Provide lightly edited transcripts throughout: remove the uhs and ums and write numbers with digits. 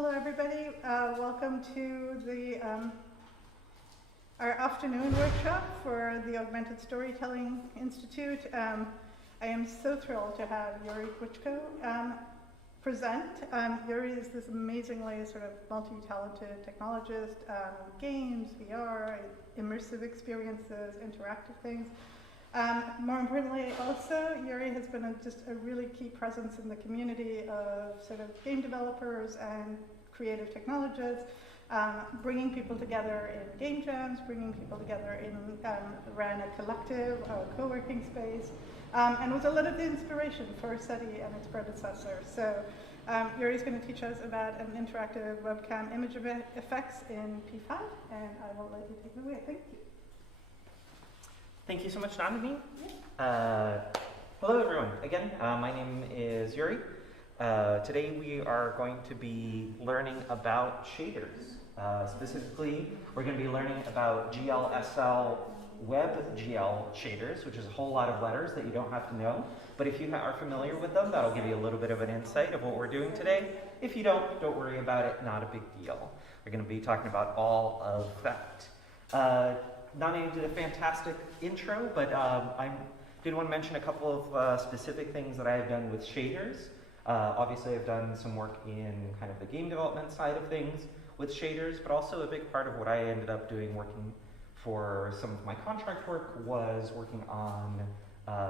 Hello, everybody. Welcome to our afternoon workshop for the Augmented Storytelling Institute. I am so thrilled to have Yuri Kwichko present. Yuri is this amazingly sort of multi-talented technologist, games, VR, immersive experiences, interactive things. More importantly, also, Yuri has been just a really key presence in the community of sort of game developers and creative technologists, bringing people together in game jams, bringing people together in around a collective, a co-working space, and was a lot of the inspiration for ASCII and its predecessor. So Yuri is going to teach us about an interactive webcam image effects in P5, and I will let you take it away. Thank you. Thank you so much, Nandini. Hello, everyone. Again, my name is Yuri. Today we are going to be learning about shaders. Specifically, we're going to be learning about GLSL WebGL shaders, which is a whole lot of letters that you don't have to know. But if you are familiar with them, that'll give you a little bit of an insight of what we're doing today. If you don't worry about it, not a big deal. We're going to be talking about all of that. Nani did a fantastic intro, but I did want to mention a couple of specific things that I have done with shaders. Obviously, I've done some work in kind of the game development side of things with shaders, but also a big part of what I ended up doing working for some of my contract work was working on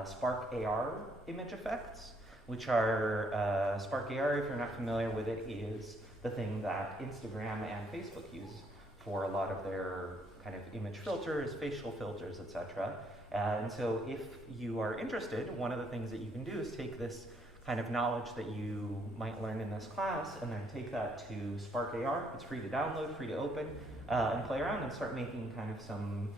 Spark AR image effects, which are Spark AR, if you're not familiar with it, is the thing that Instagram and Facebook use for a lot of their kind of image filters, facial filters, etc. And so if you are interested, one of the things that you can do is take this kind of knowledge that you might learn in this class and then take that to Spark AR. It's free to download, free to open, and play around and start making kind of some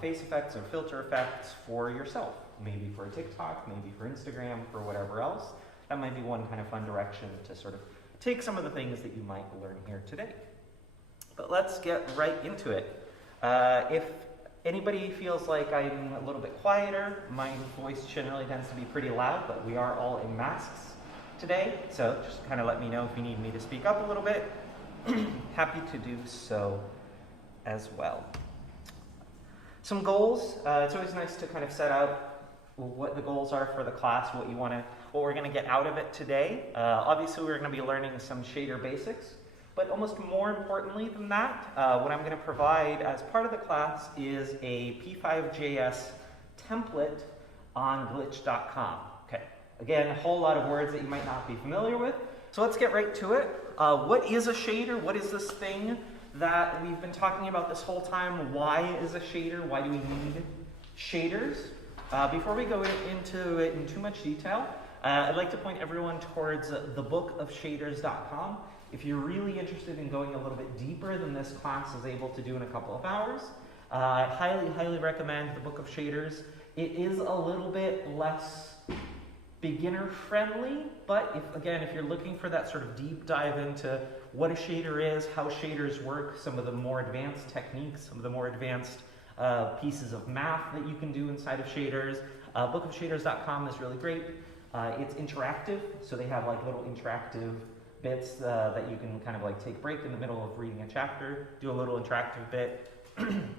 face effects or filter effects for yourself. Maybe for a TikTok, maybe for Instagram, for whatever else. That might be one kind of fun direction to sort of take some of the things that you might learn here today. But let's get right into it. If anybody feels like I'm a little bit quieter, my voice generally tends to be pretty loud, but we are all in masks today, so just kind of let me know if you need me to speak up a little bit. Happy to do so as well. Some goals. It's always nice to kind of set out what the goals are for the class, what we're going to get out of it today. Obviously, we're going to be learning some shader basics. But almost more importantly than that, what I'm going to provide as part of the class is a P5JS template on glitch.com. Okay, again, a whole lot of words that you might not be familiar with. So let's get right to it. What is a shader? What is this thing that we've been talking about this whole time? Why is a shader? Why do we need shaders? Before we go into it in too much detail, I'd like to point everyone towards thebookofshaders.com. If you're really interested in going a little bit deeper than this class is able to do in a couple of hours, I highly recommend the Book of Shaders. It is a little bit less beginner friendly, but if you're looking for that sort of deep dive into what a shader is, how shaders work, some of the more advanced techniques, some of the more advanced pieces of math that you can do inside of shaders, bookofshaders.com is really great. It's interactive, so they have like little interactive bits that you can kind of like take a break in the middle of reading a chapter, do a little interactive bit.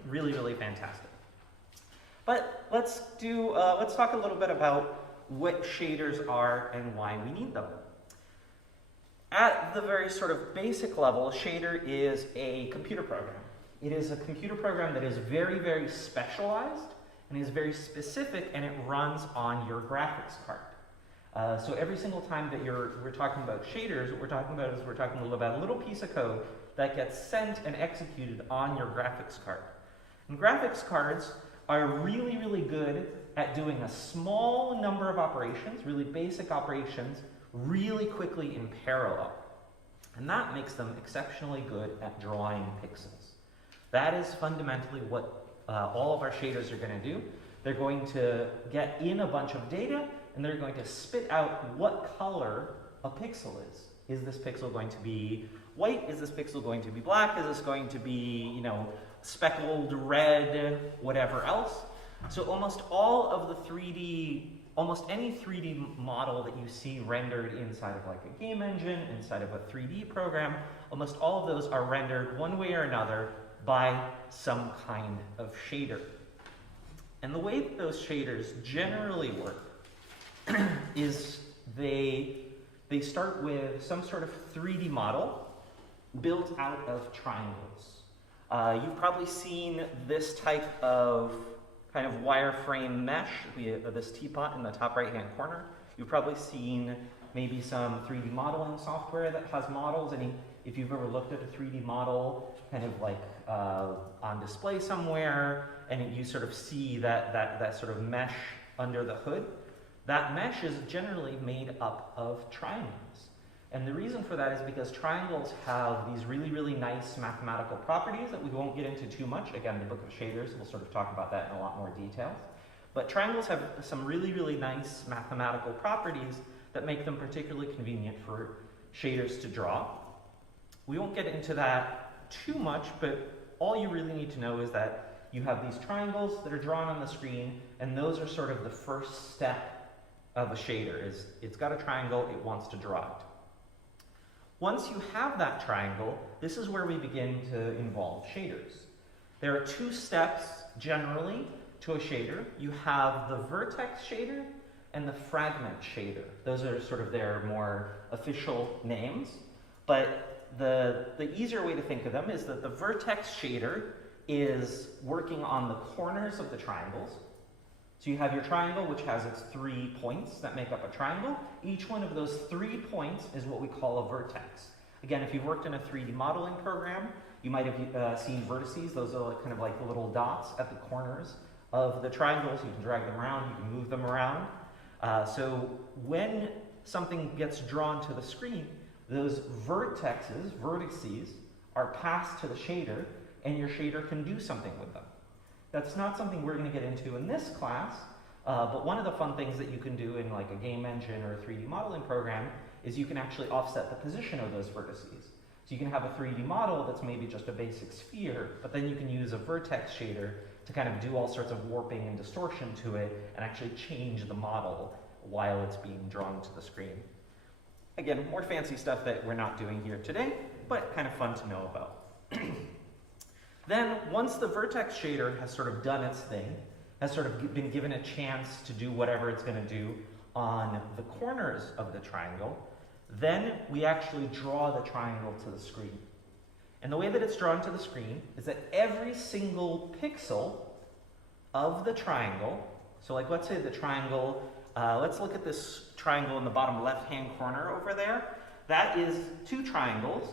Really fantastic. But let's talk a little bit about what shaders are and why we need them. At the very sort of basic level, a shader is a computer program. It is a computer program that is very specialized and is very specific, and it runs on your graphics card. So every single time that we're talking about shaders, what we're talking about is we're talking about a little piece of code that gets sent and executed on your graphics card. And graphics cards are really good at doing a small number of operations, really basic operations, really quickly in parallel. And that makes them exceptionally good at drawing pixels. That is fundamentally what all of our shaders are going to do. They're going to get in a bunch of data, and they're going to spit out what color a pixel is. Is this pixel going to be white? Is this pixel going to be black? Is this going to be, speckled red, whatever else? So almost all of the 3D almost any 3D model that you see rendered inside of like a game engine, inside of a 3D program, almost all of those are rendered one way or another by some kind of shader. And the way that those shaders generally work is they start with some sort of 3D model built out of triangles. You've probably seen this type of kind of wireframe mesh, this teapot in the top right-hand corner. You've probably seen maybe some 3D modeling software that has models. If you've ever looked at a 3D model kind of like on display somewhere, and you sort of see that sort of mesh under the hood, that mesh is generally made up of triangles. And the reason for that is because triangles have these really, really nice mathematical properties that we won't get into too much. Again, the book of shaders, we'll sort of talk about that in a lot more detail. But triangles have some really, really nice mathematical properties that make them particularly convenient for shaders to draw. We won't get into that too much, but all you really need to know is that you have these triangles that are drawn on the screen, and those are sort of the first step of a shader. It's got a triangle, it wants to draw it. Once you have that triangle, this is where we begin to involve shaders. There are two steps generally to a shader. You have the vertex shader and the fragment shader. Those are sort of their more official names, but the easier way to think of them is that the vertex shader is working on the corners of the triangles. So you have your triangle, which has its 3 points that make up a triangle. Each one of those 3 points is what we call a vertex. Again, if you've worked in a 3D modeling program, you might have seen vertices. Those are kind of like the little dots at the corners of the triangles. You can drag them around, you can move them around. So when something gets drawn to the screen, those vertices, are passed to the shader, and your shader can do something with them. That's not something we're going to get into in this class, but one of the fun things that you can do in like a game engine or a 3D modeling program is you can actually offset the position of those vertices. So you can have a 3D model that's maybe just a basic sphere, but then you can use a vertex shader to kind of do all sorts of warping and distortion to it and actually change the model while it's being drawn to the screen. Again, more fancy stuff that we're not doing here today, but kind of fun to know about. Then, once the vertex shader has sort of done its thing, has sort of been given a chance to do whatever it's going to do on the corners of the triangle, then we actually draw the triangle to the screen. And the way that it's drawn to the screen is that every single pixel of the triangle, so like let's say the triangle, let's look at this triangle in the bottom left-hand corner over there. That is 2 triangles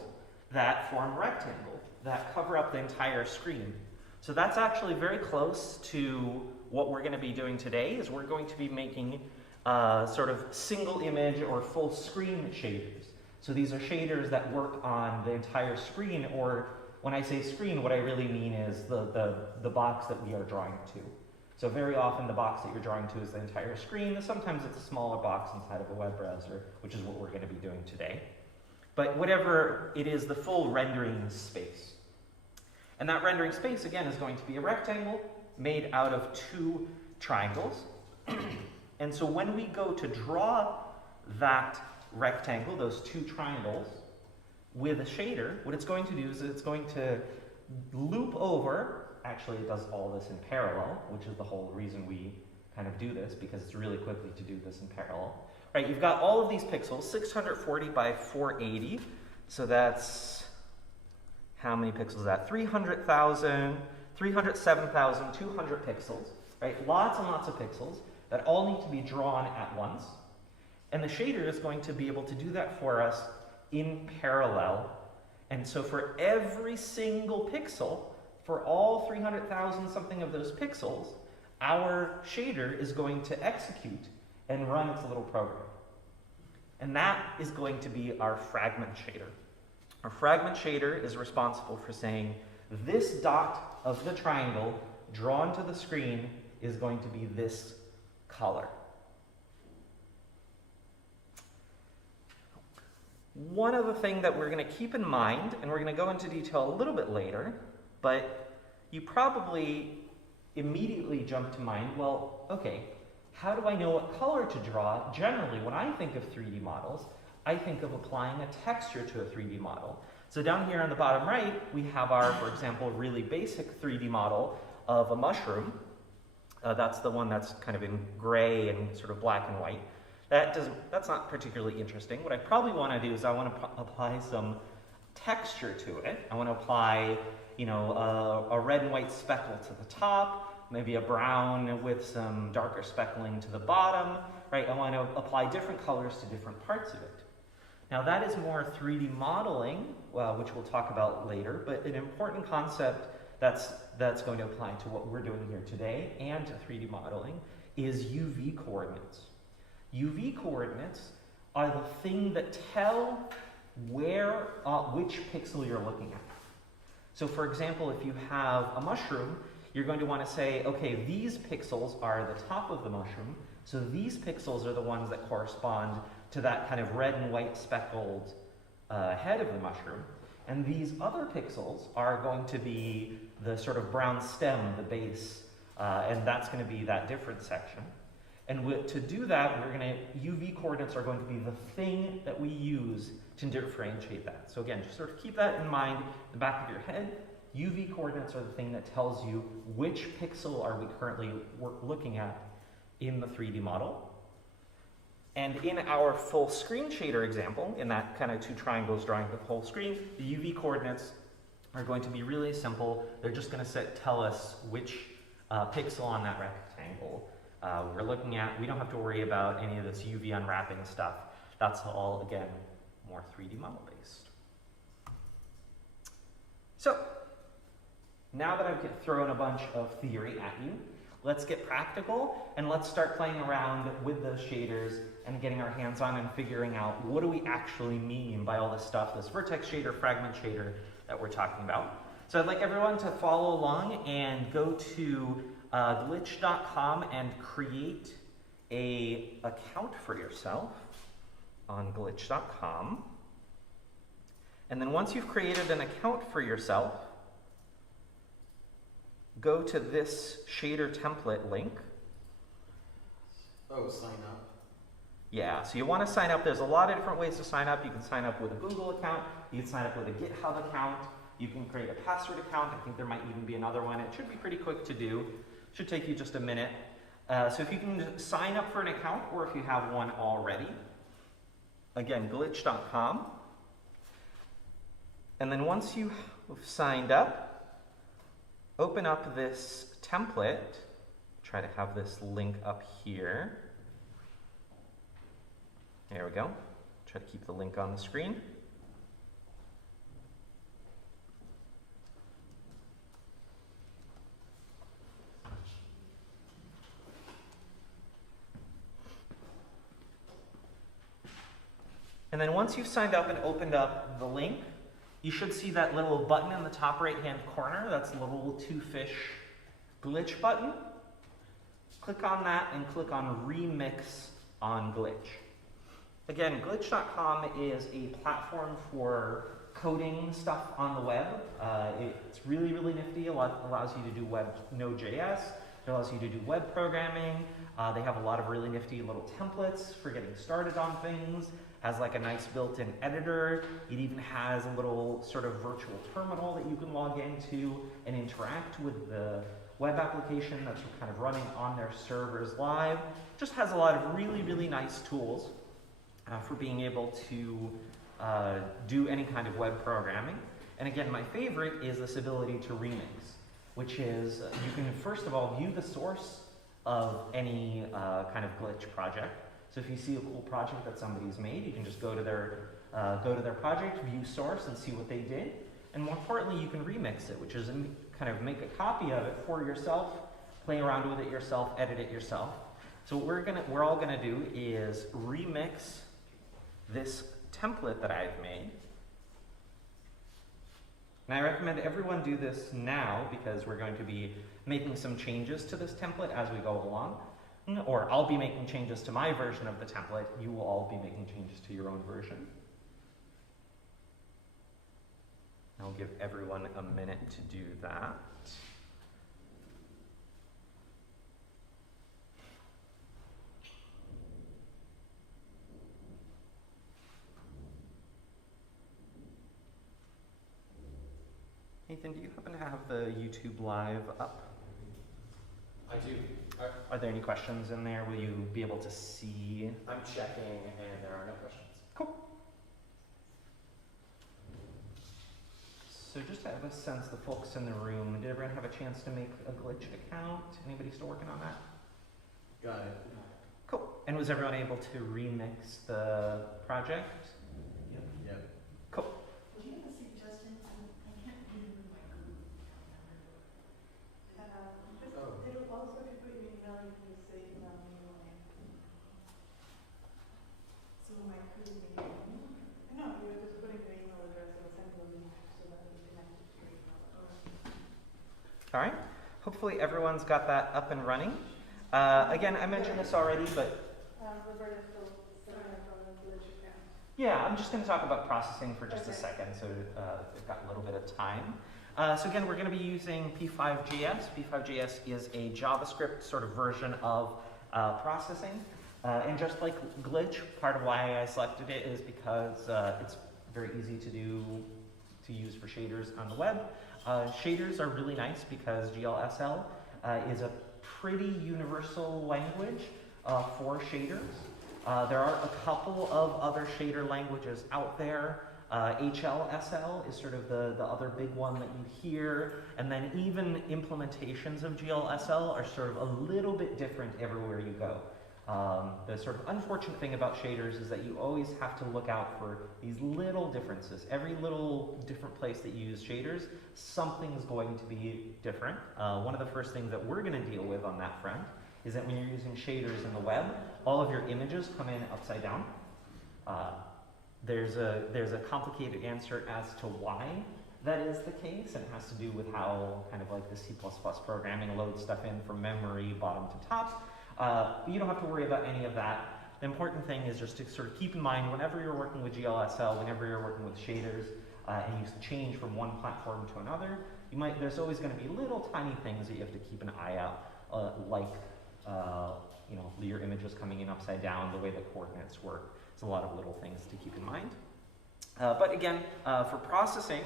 that form a rectangle that cover up the entire screen. So that's actually very close to what we're going to be doing today, is we're going to be making sort of single image or full screen shaders. So these are shaders that work on the entire screen, or when I say screen, what I really mean is the box that we are drawing to. So very often the box that you're drawing to is the entire screen. Sometimes it's a smaller box inside of a web browser, which is what we're going to be doing today. But whatever it is, the full rendering space. And that rendering space, again, is going to be a rectangle made out of 2 triangles. And so when we go to draw that rectangle, those 2 triangles, with a shader, what it's going to do is it's going to loop over, actually it does all this in parallel, which is the whole reason we kind of do this, because it's really quickly to do this in parallel. Right, you've got all of these pixels, 640 by 480, so that's, how many pixels is that? 307,200 pixels, right? Lots and lots of pixels that all need to be drawn at once. And the shader is going to be able to do that for us in parallel. And so for every single pixel, for all 300,000 something of those pixels, our shader is going to execute and run its little program. And that is going to be our fragment shader. Our fragment shader is responsible for saying, this dot of the triangle drawn to the screen is going to be this color. One other thing that we're going to keep in mind, and we're going to go into detail a little bit later, but you probably immediately jump to mind, well, okay, How do I know what color to draw? Generally, when I think of 3D models, I think of applying a texture to a 3D model. So down here on the bottom right, we have our, for example, really basic 3D model of a mushroom. That's the one that's kind of in gray and sort of black and white. That's not particularly interesting. What I probably want to do is I want to apply some texture to it. I want to apply, a red and white speckle to the top, maybe a brown with some darker speckling to the bottom, right? I want to apply different colors to different parts of it. Now that is more 3D modeling, which we'll talk about later, but an important concept that's going to apply to what we're doing here today and to 3D modeling is UV coordinates. UV coordinates are the thing that tell which pixel you're looking at. So for example, if you have a mushroom, you're going to want to say, okay, these pixels are the top of the mushroom, so these pixels are the ones that correspond to that kind of red and white speckled head of the mushroom, and these other pixels are going to be the sort of brown stem, the base, and that's going to be that different section. And to do that, UV coordinates are going to be the thing that we use to differentiate that. So again, just sort of keep that in mind, in the back of your head. UV coordinates are the thing that tells you which pixel are we currently looking at in the 3D model. And in our full screen shader example, in that kind of two triangles drawing the whole screen, the UV coordinates are going to be really simple. They're just going to tell us which pixel on that rectangle we're looking at. We don't have to worry about any of this UV unwrapping stuff. That's all, again, more 3D model based. So, now that I've thrown a bunch of theory at you, let's get practical and let's start playing around with those shaders and getting our hands on and figuring out what do we actually mean by all this stuff, this vertex shader, fragment shader that we're talking about. So I'd like everyone to follow along and go to glitch.com and create an account for yourself on glitch.com. And then once you've created an account for yourself, go to this shader template link. Oh, sign up. Yeah, so you want to sign up. There's a lot of different ways to sign up. You can sign up with a Google account. You can sign up with a GitHub account. You can create a password account. I think there might even be another one. It should be pretty quick to do. Should take you just a minute. So if you can sign up for an account or if you have one already, again, glitch.com. And then once you've signed up, open up this template. Try to have this link up here. There we go. Try to keep the link on the screen. And then once you've signed up and opened up the link, you should see that little button in the top right-hand corner. That's the little two fish glitch button. Click on that and click on Remix on Glitch. Again, glitch.com is a platform for coding stuff on the web. It's really, really nifty. It allows you to do Node.js. It allows you to do web programming. They have a lot of really nifty little templates for getting started on things. Has like a nice built-in editor. It even has a little sort of virtual terminal that you can log into and interact with the web application that's kind of running on their servers live. Just has a lot of really, really nice tools for being able to do any kind of web programming. And again, my favorite is this ability to remix, which is you can first of all view the source of any kind of glitch project. So if you see a cool project that somebody's made, you can just go to their project, view source, and see what they did. And more importantly, you can remix it, which is kind of make a copy of it for yourself, play around with it yourself, edit it yourself. So what we're all gonna do is remix this template that I've made. And I recommend everyone do this now because we're going to be making some changes to this template as we go along. Or I'll be making changes to my version of the template. You will all be making changes to your own version. I'll give everyone a minute to do that. Ethan, do you happen to have the YouTube Live up? I do. Are there any questions in there? Will you be able to see? I'm checking, and there are no questions. Cool. So just to have a sense, the folks in the room, did everyone have a chance to make a glitch account? Anybody still working on that? Got it. Cool. And was everyone able to remix the project? Yep. Cool. Do you have a suggestion? I can't remember my group. It'll also, if you put your email, you can just say email me. So my crew name. No, you were just putting your email address and sending a link so that we connect to your email. All right. Hopefully everyone's got that up and running. Again, I mentioned this already, but Roberta's still setting up on the glitch account. yeah, I'm just going to talk about processing for just a second, so we've got a little bit of time. So again, we're going to be using P5.js. P5.js is a JavaScript sort of version of processing. And just like glitch, part of why I selected it is because it's very easy to use for shaders on the web. Shaders are really nice because GLSL is a pretty universal language for shaders. There are a couple of other shader languages out there. HLSL is sort of the other big one that you hear, and then even implementations of GLSL are sort of a little bit different everywhere you go. The sort of unfortunate thing about shaders is that you always have to look out for these little differences. Every little different place that you use shaders, something's going to be different. One of the first things that we're going to deal with on that front is that when you're using shaders in the web, all of your images come in upside down. There's a complicated answer as to why that is the case, and it has to do with how kind of like the C++ programming loads stuff in from memory bottom to top. You don't have to worry about any of that. The important thing is just to sort of keep in mind whenever you're working with GLSL, whenever you're working with shaders, and you change from one platform to another, there's always going to be little tiny things that you have to keep an eye out, like your images coming in upside down, the way the coordinates work. It's a lot of little things to keep in mind. But again, for processing,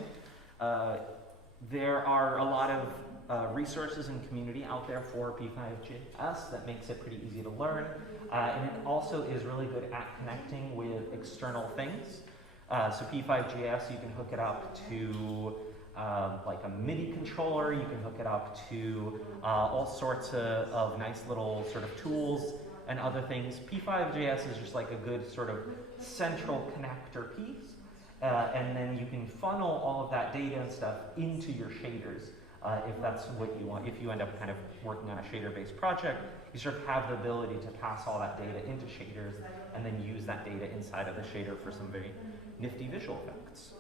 there are a lot of resources and community out there for P5.js that makes it pretty easy to learn. And it also is really good at connecting with external things. So P5.js, you can hook it up to like a MIDI controller, you can hook it up to all sorts of nice little sort of tools and other things. P5.js is just like a good sort of central connector piece. And then you can funnel all of that data and stuff into your shaders. If that's what you want. If you end up kind of working on a shader-based project, you sort of have the ability to pass all that data into shaders and then use that data inside of the shader for some very nifty visual effects.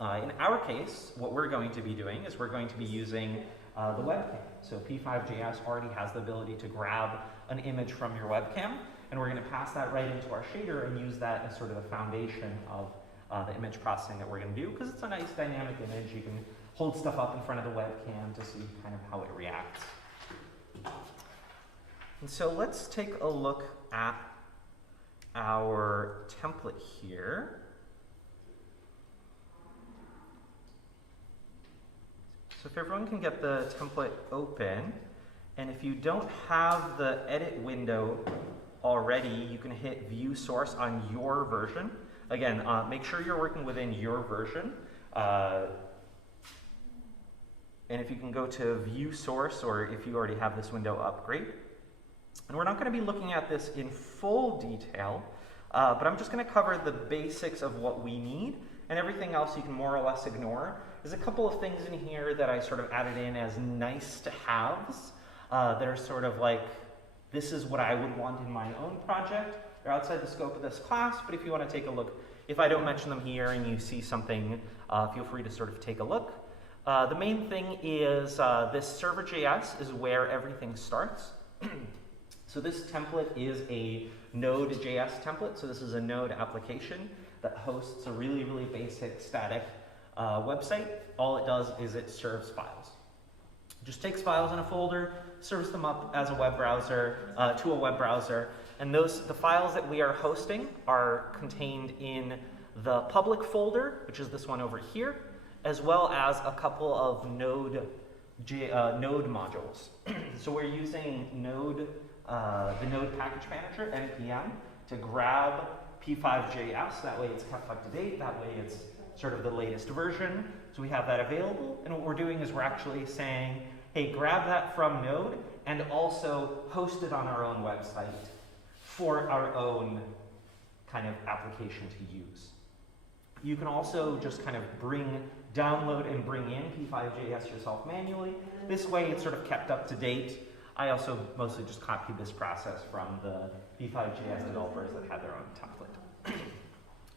In our case, what we're going to be doing is we're going to be using the webcam. So P5.js already has the ability to grab an image from your webcam, and we're going to pass that right into our shader and use that as sort of the foundation of the image processing that we're going to do, because it's a nice dynamic image. You can hold stuff up in front of the webcam to see kind of how it reacts. And so let's take a look at our template here. So if everyone can get the template open, and if you don't have the edit window already, you can hit view source on your version. Again, make sure you're working within your version. And if you can go to view source, or if you already have this window up, great. And we're not going to be looking at this in full detail, but I'm just going to cover the basics of what we need, and everything else you can more or less ignore. There's a couple of things in here that I sort of added in as nice to haves that are sort of like, this is what I would want in my own project. They're outside the scope of this class, but if you want to take a look, if I don't mention them here and you see something, feel free to sort of take a look. The main thing is this server.js is where everything starts. So this template is a Node.js template. So this is a Node application that hosts a really, really basic static website. All it does is it serves files. It just takes files in a folder, serves them up as a web browser to a web browser, and the files that we are hosting are contained in the public folder, which is this one over here, as well as a couple of Node modules. So we're using Node, the Node Package Manager, NPM, to grab P5.js. That way it's kept up to date. That way it's sort of the latest version. So we have that available. And what we're doing is we're actually saying, hey, grab that from Node and also host it on our own website for our own kind of application to use. You can also just kind of download and bring in P5.js yourself manually. This way it's sort of kept up to date. I also mostly just copied this process from the P5.js developers that had their own template.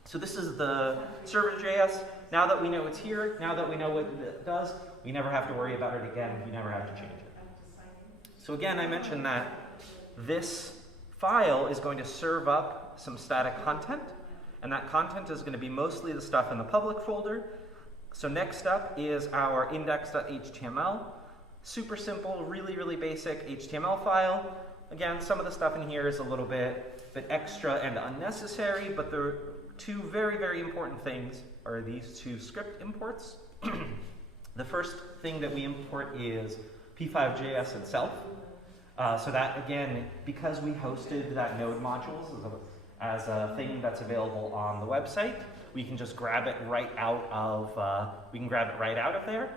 So this is the server.js. Now that we know it's here, now that we know what it does, we never have to worry about it again. We never have to change it. So again, I mentioned that this file is going to serve up some static content, and that content is going to be mostly the stuff in the public folder. So next up is our index.html. Super simple, really, really basic HTML file. Again, some of the stuff in here is a little bit extra and unnecessary, but the two very, very important things are these two script imports. The first thing that we import is P5.js itself. So that, again, because we hosted that Node modules as a thing that's available on the website, we can just grab it right out of there.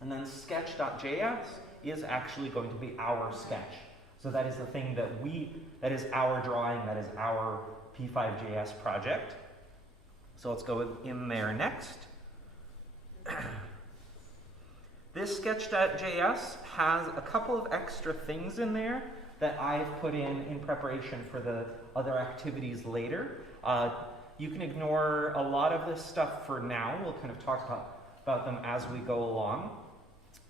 And then sketch.js is actually going to be our sketch. So that is the thing that is our drawing, that is our P5.js project. So let's go in there next. This sketch.js has a couple of extra things in there that I've put in preparation for the other activities later. You can ignore a lot of this stuff for now. We'll kind of talk about them as we go along.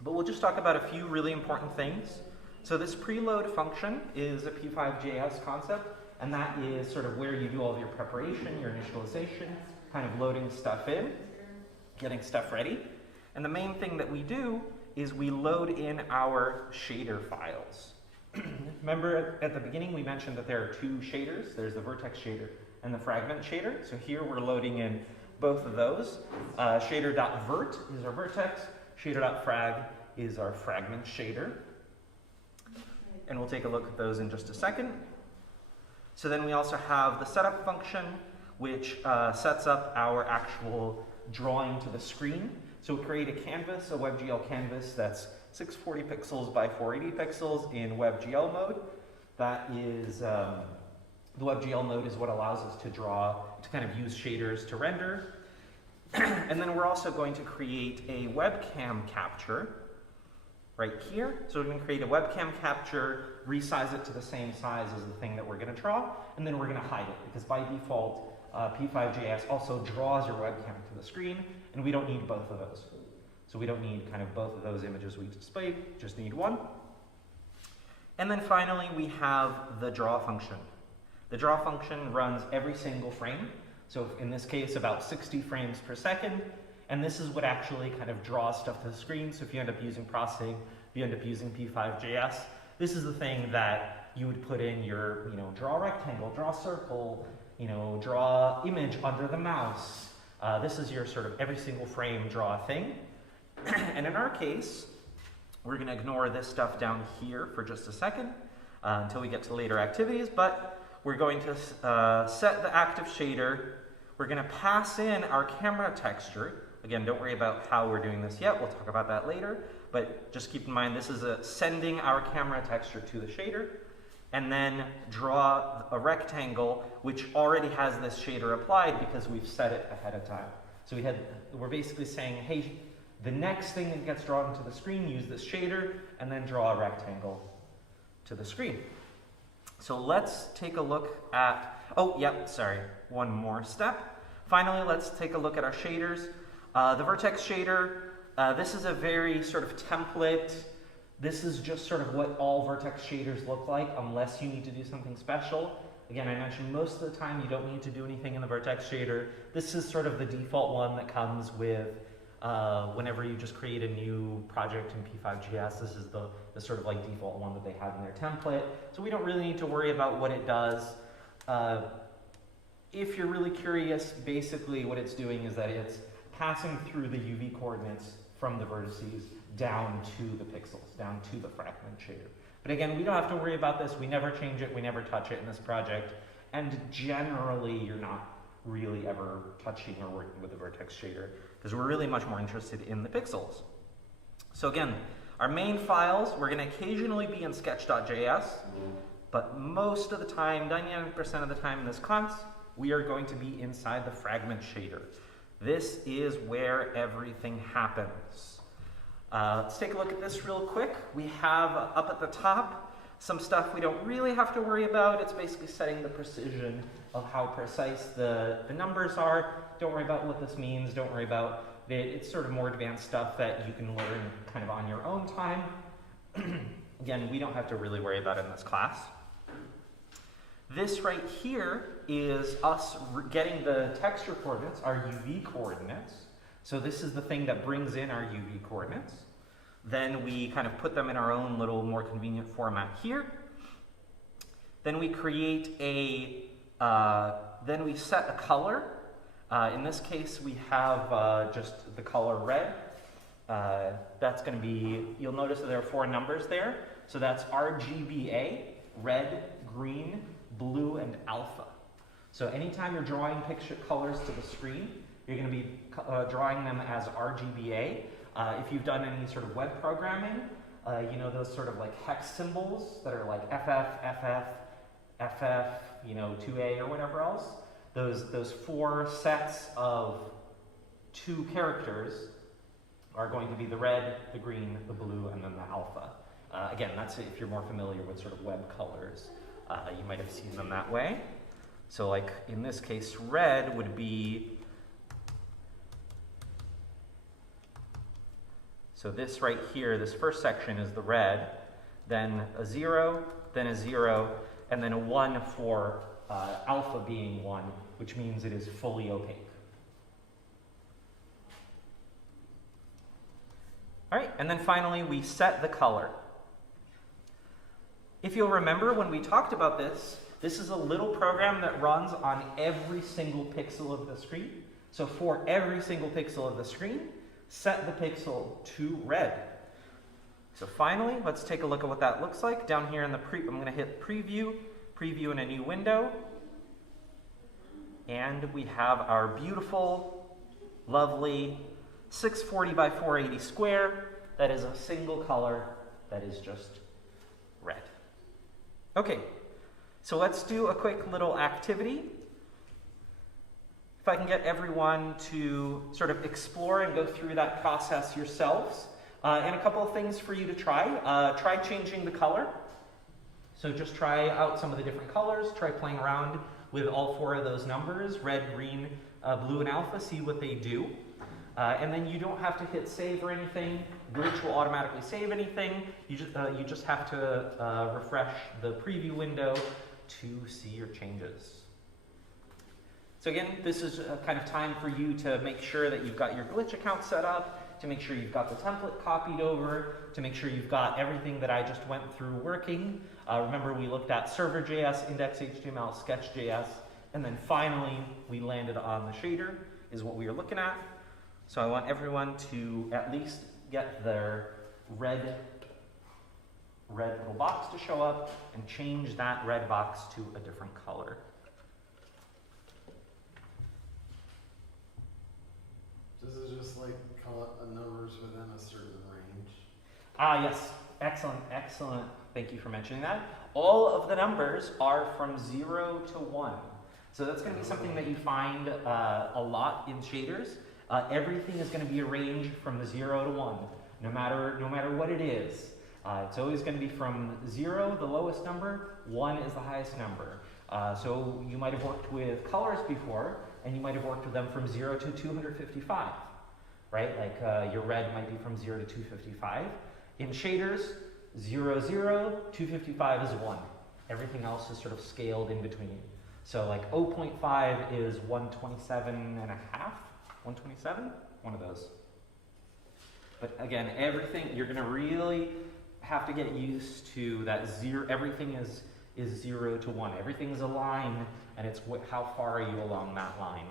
But we'll just talk about a few really important things. So this preload function is a P5.js concept, and that is sort of where you do all of your preparation, your initialization, kind of loading stuff in, getting stuff ready. And the main thing that we do is we load in our shader files. Remember at the beginning we mentioned that there are two shaders. There's the vertex shader and the fragment shader. So here we're loading in both of those. Shader.vert is our vertex. Shader.frag is our fragment shader. And we'll take a look at those in just a second. So then we also have the setup function, which sets up our actual drawing to the screen. So we create a canvas, a WebGL canvas that's 640 pixels by 480 pixels in WebGL mode. That is, the WebGL mode is what allows us to kind of use shaders to render. And then we're also going to create a webcam capture right here. So we're going to create a webcam capture, resize it to the same size as the thing that we're going to draw, and then we're going to hide it, because by default, P5.js also draws your webcam to the screen, and we don't need both of those. So we don't need kind of both of those images we displayed, just need one. And then finally, we have the draw function. The draw function runs every single frame. So in this case, about 60 frames per second. And this is what actually kind of draws stuff to the screen. So if you end up using processing, if you end up using P5.js, this is the thing that you would put in your, draw rectangle, draw circle, draw image under the mouse. This is your sort of every single frame draw thing. And in our case, we're going to ignore this stuff down here for just a second until we get to later activities, but we're going to set the active shader. We're going to pass in our camera texture. Again, don't worry about how we're doing this yet. We'll talk about that later. But just keep in mind, this is sending our camera texture to the shader. And then draw a rectangle, which already has this shader applied because we've set it ahead of time. So we're basically saying, hey, the next thing that gets drawn to the screen, use this shader, and then draw a rectangle to the screen. So let's take a look at, one more step. Finally, let's take a look at our shaders. The vertex shader, this is a very sort of template. This is just sort of what all vertex shaders look like, unless you need to do something special. Again, I mentioned most of the time you don't need to do anything in the vertex shader. This is sort of the default one that comes with whenever you just create a new project in P5.js. This is the sort of like default one that they have in their template. So we don't really need to worry about what it does. If you're really curious, basically what it's doing is that it's passing through the UV coordinates from the vertices down to the pixels, down to the fragment shader. But again, we don't have to worry about this. We never change it. We never touch it in this project. And generally, you're not really ever touching or working with the vertex shader because we're really much more interested in the pixels. So again, our main files, we're going to occasionally be in sketch.js, but most of the time, 99% of the time in this class, we are going to be inside the fragment shader. This is where everything happens. Let's take a look at this real quick. We have up at the top some stuff we don't really have to worry about. It's basically setting the precision of how precise the numbers are. Don't worry about what this means. Don't worry about it. It's sort of more advanced stuff that you can learn kind of on your own time. Again, we don't have to really worry about it in this class. This right here is us getting the texture coordinates, our UV coordinates. So this is the thing that brings in our UV coordinates. Then we kind of put them in our own little more convenient format here. Then we create a, then we set a color. In this case, we have just the color red. That's going to be, you'll notice that there are 4 numbers there. So that's RGBA, red, green, blue, and alpha. So anytime you're drawing picture colors to the screen, you're going to be drawing them as RGBA. If you've done any sort of web programming, you know those sort of like hex symbols that are like FF, you know, 2A or whatever else. Those 4 sets of 2 characters are going to be the red, the green, the blue, and then the alpha. Again, that's if you're more familiar with sort of web colors. You might have seen them that way. So like in this case, red would be, so this right here, this first section is the red, then a 0, then a 0, and then a 1 for alpha being 1, which means it is fully opaque. All right, and then finally we set the color. If you'll remember when we talked about this, this is a little program that runs on every single pixel of the screen. So for every single pixel of the screen, set the pixel to red. So finally, let's take a look at what that looks like. Down here in the I'm going to hit preview in a new window. And we have our beautiful, lovely 640 by 480 square. That is a single color that is just red. Okay, so let's do a quick little activity. If I can get everyone to sort of explore and go through that process yourselves. And a couple of things for you to try. Try changing the color. So just try out some of the different colors. Try playing around with all 4 of those numbers, red, green, blue, and alpha. See what they do. And then you don't have to hit save or anything. Bridge will automatically save anything. You just have to refresh the preview window to see your changes. So again, this is a kind of time for you to make sure that you've got your glitch account set up, to make sure you've got the template copied over, to make sure you've got everything that I just went through working. Remember, we looked at server.js, index.html, sketch.js, and then finally we landed on the shader is what we are looking at. So I want everyone to at least get their red little box to show up and change that red box to a different color. This is just like numbers within a certain range. Yes, excellent. Thank you for mentioning that. All of the numbers are from 0 to 1. So that's going to be something that you find a lot in shaders. Everything is going to be a range from the 0 to 1, no matter what it is. It's always going to be from 0, the lowest number, 1 is the highest number. So you might have worked with colors before, and you might have worked with them from 0 to 255, right? Like your red might be from 0 to 255. In shaders, 0, 0, 255 is 1. Everything else is sort of scaled in between. So like 0.5 is 127 and a half. 127? One of those. But again, everything, you're going to really have to get used to that 0. Everything is 0 to 1. Everything is a line, and it's how far are you along that line.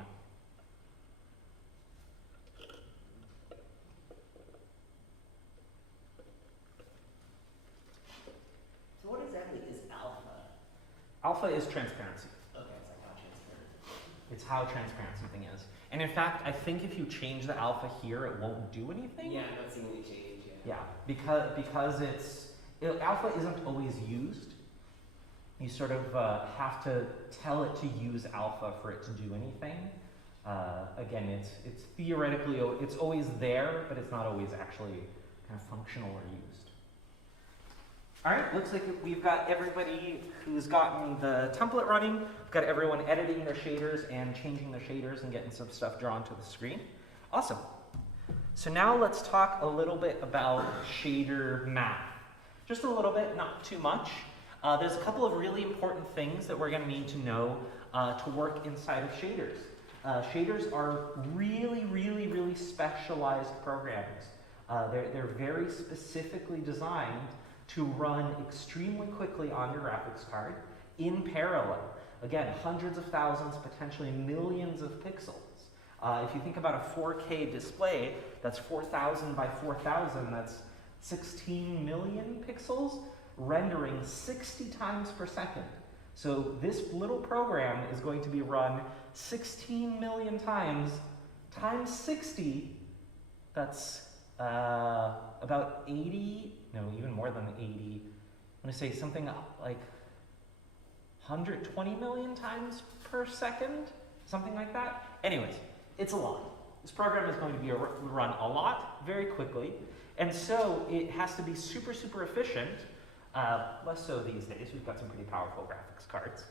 Alpha is transparency. Okay, it's like how transparent. It's how transparent something is. And in fact, I think if you change the alpha here, it won't do anything. Yeah, I'm not seeing any change. Yeah. Yeah, because alpha isn't always used. You sort of have to tell it to use alpha for it to do anything. Again, it's theoretically, it's always there, but it's not always actually kind of functional or used. All right, looks like we've got everybody who's gotten the template running. We've got everyone editing their shaders and changing their shaders and getting some stuff drawn to the screen. Awesome. So now let's talk a little bit about shader math. Just a little bit, not too much. There's a couple of really important things that we're going to need to know to work inside of shaders. Shaders are really, really, really specialized programs. They're very specifically designed to run extremely quickly on your graphics card in parallel. Again, hundreds of thousands, potentially millions of pixels. If you think about a 4K display, that's 4,000 by 4,000, that's 16 million pixels, rendering 60 times per second. So this little program is going to be run 16 million times 60, that's about 80, no, even more than 80. I'm gonna say something like 120 million times per second, something like that. Anyways, it's a lot. This program is going to be run a lot, very quickly, and so it has to be super, super efficient. Less so these days, we've got some pretty powerful graphics cards.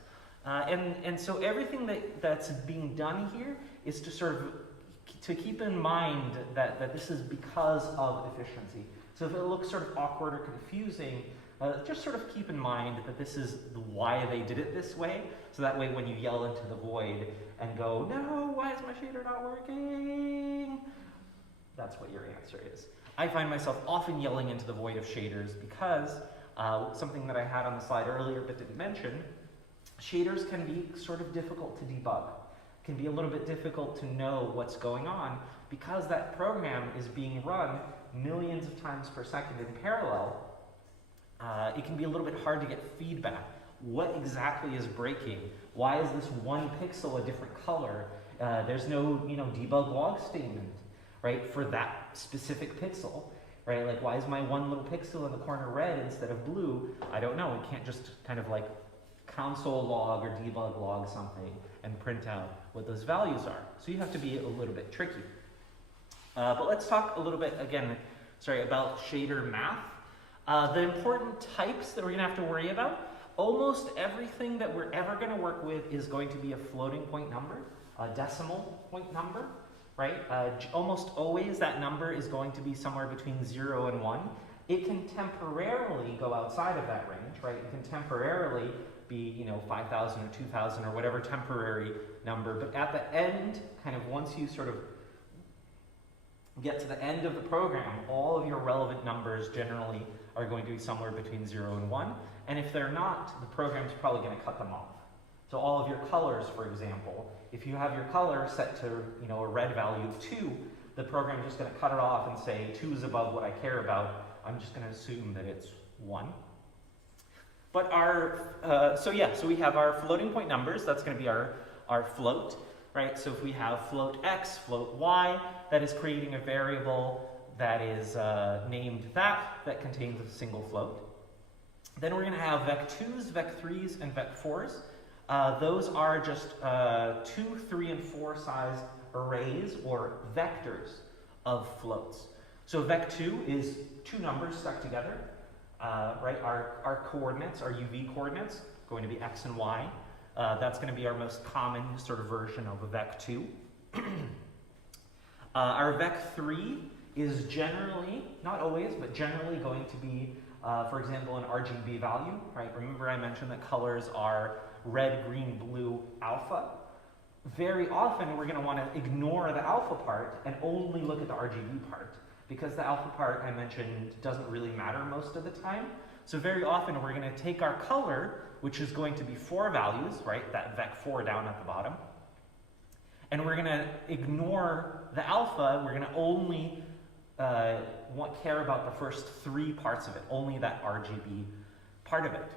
And so everything that's being done here is to sort of to keep in mind that this is because of efficiency. So if it looks sort of awkward or confusing, just sort of keep in mind that this is why they did it this way. So that way when you yell into the void and go, no, why is my shader not working? That's what your answer is. I find myself often yelling into the void of shaders because something that I had on the slide earlier but didn't mention, shaders can be sort of difficult to debug. It can be a little bit difficult to know what's going on because that program is being run millions of times per second in parallel. It can be a little bit hard to get feedback. What exactly is breaking? Why is this one pixel a different color? There's no, debug log statement, right, for that specific pixel, right? Like, why is my one little pixel in the corner red instead of blue? I don't know. It can't just kind of like console log or debug log something and print out what those values are. So you have to be a little bit tricky. But let's talk a little bit, again, about shader math. The important types that we're gonna have to worry about, almost everything that we're ever gonna work with is going to be a floating point number, a decimal point number, right? Almost always that number is going to be somewhere between 0 and 1. It can temporarily go outside of that range, right? It can temporarily be, 5,000 or 2,000 or whatever temporary number, but at the end, kind of once you sort of get to the end of the program, all of your relevant numbers generally are going to be somewhere between 0 and 1, and if they're not, the program's probably going to cut them off. So all of your colors, for example, if you have your color set to a red value of 2, the program's just going to cut it off and say 2 is above what I care about. I'm just going to assume that it's 1. But so we have our floating point numbers. That's going to be our float, right? So if we have float x, float y, that is creating a variable that is named that contains a single float. Then we're going to have vec2s, vec3s, and vec4s. Those are just 2, 3, and 4 size arrays or vectors of floats. So vec2 is 2 numbers stuck together, right? Our coordinates, our UV coordinates, going to be x and y. That's going to be our most common sort of version of a vec2. Our vec3 is generally, not always, but generally going to be, for example, an RGB value, right? Remember I mentioned that colors are red, green, blue, alpha. Very often we're going to want to ignore the alpha part and only look at the RGB part because the alpha part I mentioned doesn't really matter most of the time. So very often we're going to take our color, which is going to be 4 values, right? That vec4 down at the bottom. And we're going to ignore the alpha. We're going to only care about the first 3 parts of it, only that RGB part of it.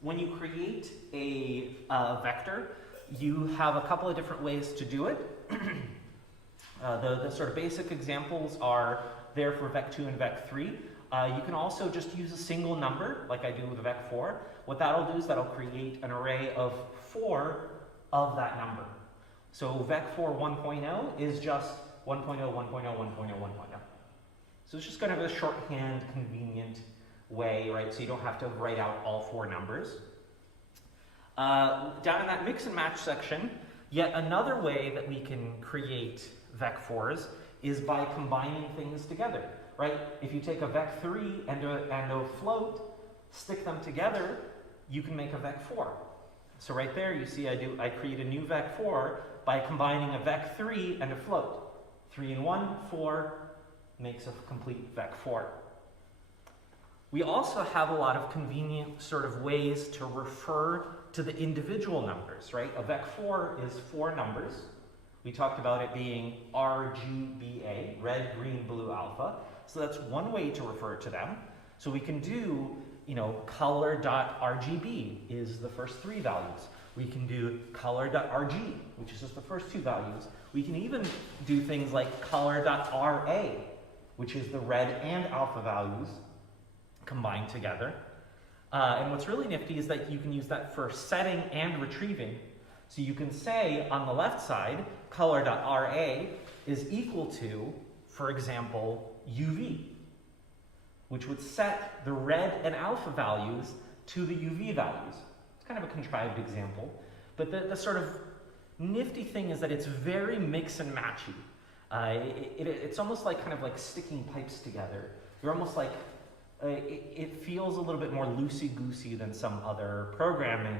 when you create a vector, you have a couple of different ways to do it. The sort of basic examples are there for vec2 and vec3. You can also just use a single number, like I do with vec4. What that'll do is that'll create an array of 4 of that number. So vec4 1.0 is just 1.0, 1.0, 1.0, 1.0. So it's just kind of a shorthand, convenient way, right? So you don't have to write out all 4 numbers. Down in that mix and match section, yet another way that we can create vec4s is by combining things together, right? If you take a vec3 and a float, stick them together, you can make a vec4. So right there, you see I create a new vec4 by combining a vec3 and a float. 3 and 1, 4 makes a complete vec4. We also have a lot of convenient sort of ways to refer to the individual numbers, right? A vec4 is 4 numbers. We talked about it being RGBA, red, green, blue, alpha. So that's one way to refer to them. So we can do, color.rgb is the first 3 values. We can do color.rg, which is just the first 2 values. We can even do things like color.ra, which is the red and alpha values combined together. And what's really nifty is that you can use that for setting and retrieving. So you can say on the left side, color.ra is equal to, for example, UV, which would set the red and alpha values to the UV values. It's kind of a contrived example, but the sort of nifty thing is that it's very mix and matchy. It's almost like kind of like sticking pipes together. You're almost like, it feels a little bit more loosey-goosey than some other programming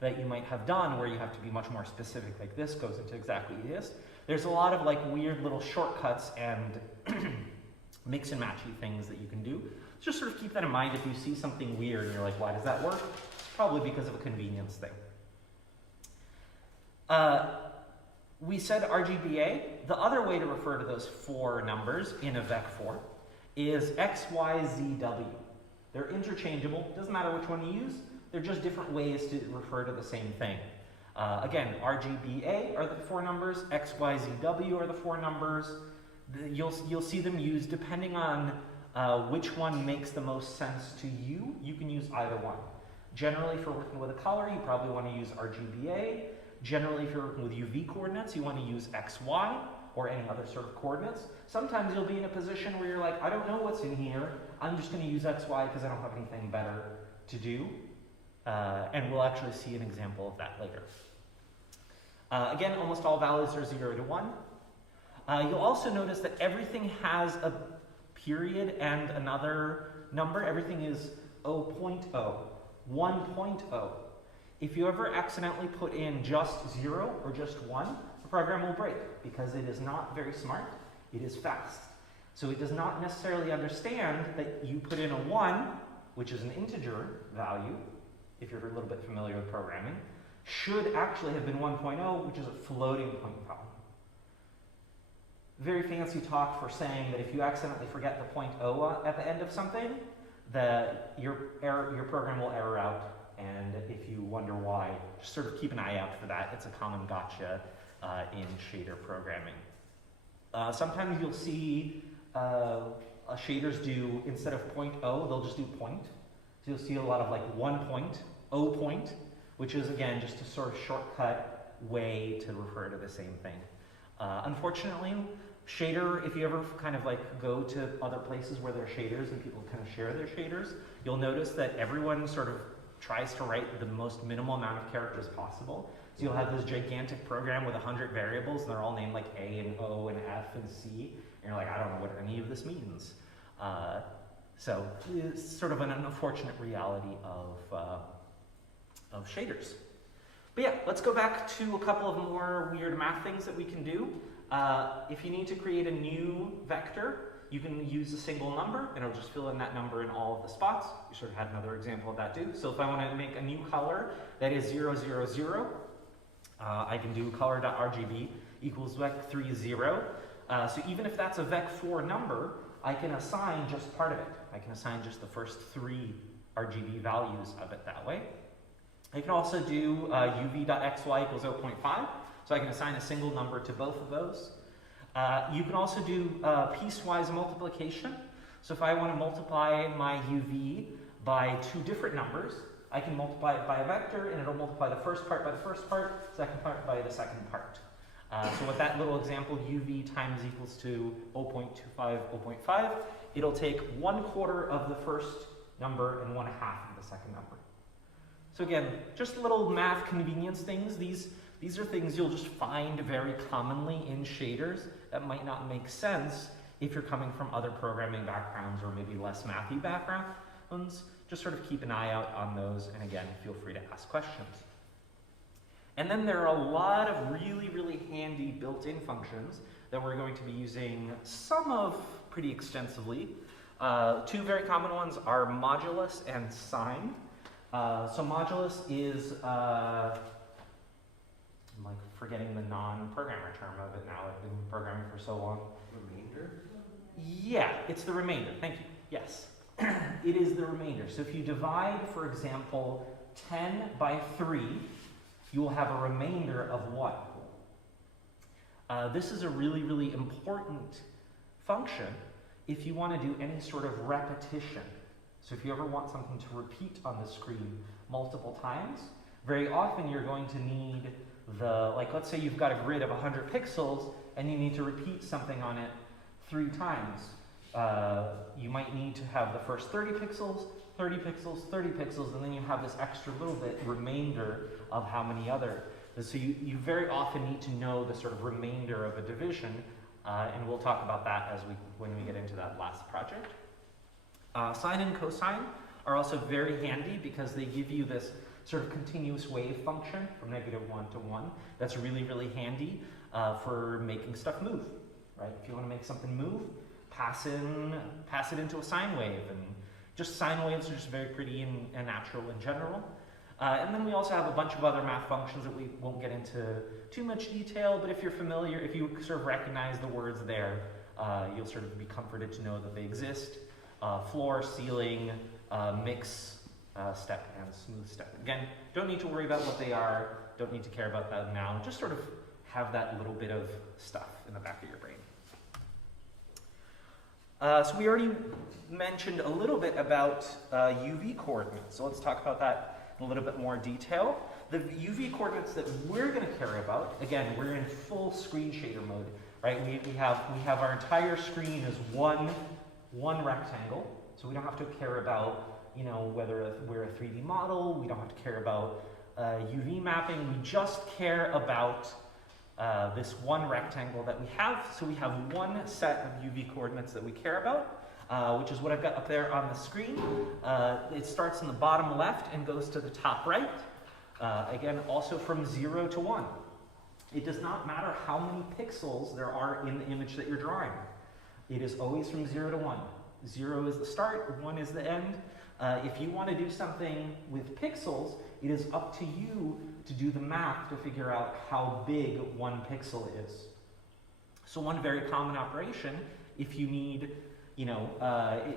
that you might have done where you have to be much more specific, like this goes into exactly this. There's a lot of like weird little shortcuts and mix and matchy things that you can do. Just sort of keep that in mind if you see something weird and you're like, why does that work? It's probably because of a convenience thing. We said RGBA. The other way to refer to those 4 numbers in a vec4 is XYZW. They're interchangeable. Doesn't matter which one you use. They're just different ways to refer to the same thing. Again, RGBA are the 4 numbers. XYZW are the 4 numbers. You'll see them used depending on which one makes the most sense to you. You can use either one. Generally, if you're working with a color, you probably want to use RGBA. Generally, if you're working with UV coordinates, you want to use XY or any other sort of coordinates. Sometimes you'll be in a position where you're like, I don't know what's in here. I'm just going to use XY because I don't have anything better to do. And we'll actually see an example of that later. Again, almost all values are 0 to 1. You'll also notice that everything has a period and another number. Everything is 0.0, 1.0. If you ever accidentally put in just 0 or just 1, the program will break because it is not very smart. It is fast. So it does not necessarily understand that you put in a 1, which is an integer value, if you're a little bit familiar with programming, should actually have been 1.0, which is a floating point value. Very fancy talk for saying that if you accidentally forget the point O at the end of something, your program will error out. And if you wonder why, just sort of keep an eye out for that. It's a common gotcha in shader programming. Sometimes you'll see shaders do, instead of point O, they'll just do point. So you'll see a lot of like 1 point, O point, which is again just a sort of shortcut way to refer to the same thing. Unfortunately, shader, if you ever kind of like go to other places where there are shaders and people kind of share their shaders, you'll notice that everyone sort of tries to write the most minimal amount of characters possible. So you'll have this gigantic program with 100 variables, and they're all named like A and O and F and C, and you're like, I don't know what any of this means. So it's sort of an unfortunate reality of shaders. But yeah, let's go back to a couple of more weird math things that we can do. If you need to create a new vector, you can use a single number, and it'll just fill in that number in all of the spots. You sort of had another example of that too. So if I want to make a new color that is 0, 0, 0, I can do color.rgb equals vec3, 0. So even if that's a vec4 number, I can assign just part of it. I can assign just the first 3 RGB values of it that way. I can also do uv.xy equals 0.5, so I can assign a single number to both of those. You can also do piecewise multiplication. So if I want to multiply my uv by two different numbers, I can multiply it by a vector, and it'll multiply the first part by the first part, second part by the second part. So with that little example, uv times equals to 0.25, 0.5, it'll take 1/4 of the first number and 1/2 of the second number. So again, just little math convenience things. These are things you'll just find very commonly in shaders that might not make sense if you're coming from other programming backgrounds or maybe less mathy backgrounds. Just sort of keep an eye out on those, and again, feel free to ask questions. And then there are a lot of really, really handy built-in functions that we're going to be using some of pretty extensively. Two very common ones are modulus and sine. So modulus is, I'm like forgetting the non-programmer term of it now. I've been programming for so long. Remainder? Yeah, it's the remainder. Thank you. Yes, it is the remainder. So if you divide, for example, 10 by 3, you will have a remainder of 1. This is a really, really important function if you want to do any sort of repetition. So if you ever want something to repeat on the screen multiple times, very often you're going to need like let's say you've got a grid of 100 pixels and you need to repeat something on it 3 times. You might need to have the first 30 pixels, 30 pixels, 30 pixels, and then you have this extra little bit remainder of how many other. So you very often need to know the sort of remainder of a division, and we'll talk about that when we get into that last project. Sine and cosine are also very handy because they give you this sort of continuous wave function from -1 to 1. That's really, really handy for making stuff move, right? If you want to make something move, pass it into a sine wave, and just sine waves are just very pretty and natural in general. And then we also have a bunch of other math functions that we won't get into too much detail, but if you're familiar, if you sort of recognize the words there, you'll sort of be comforted to know that they exist. Floor, ceiling, mix, step, and smooth step. Again, don't need to worry about what they are, don't need to care about that now, just sort of have that little bit of stuff in the back of your brain. So we already mentioned a little bit about UV coordinates, so let's talk about that in a little bit more detail. The UV coordinates that we're going to care about, again, we're in full screen shader mode, right? We have our entire screen as one rectangle, so we don't have to care about, you know, whether we're a 3D model, we don't have to care about UV mapping, we just care about this one rectangle that we have. So we have one set of UV coordinates that we care about, which is what I've got up there on the screen. It starts in the bottom left and goes to the top right. Again, also from 0 to 1. It does not matter how many pixels there are in the image that you're drawing. It is always from 0 to 1. 0 is the start, 1 is the end. If you want to do something with pixels, it is up to you to do the math to figure out how big 1 pixel is. So one very common operation, if you need, you know,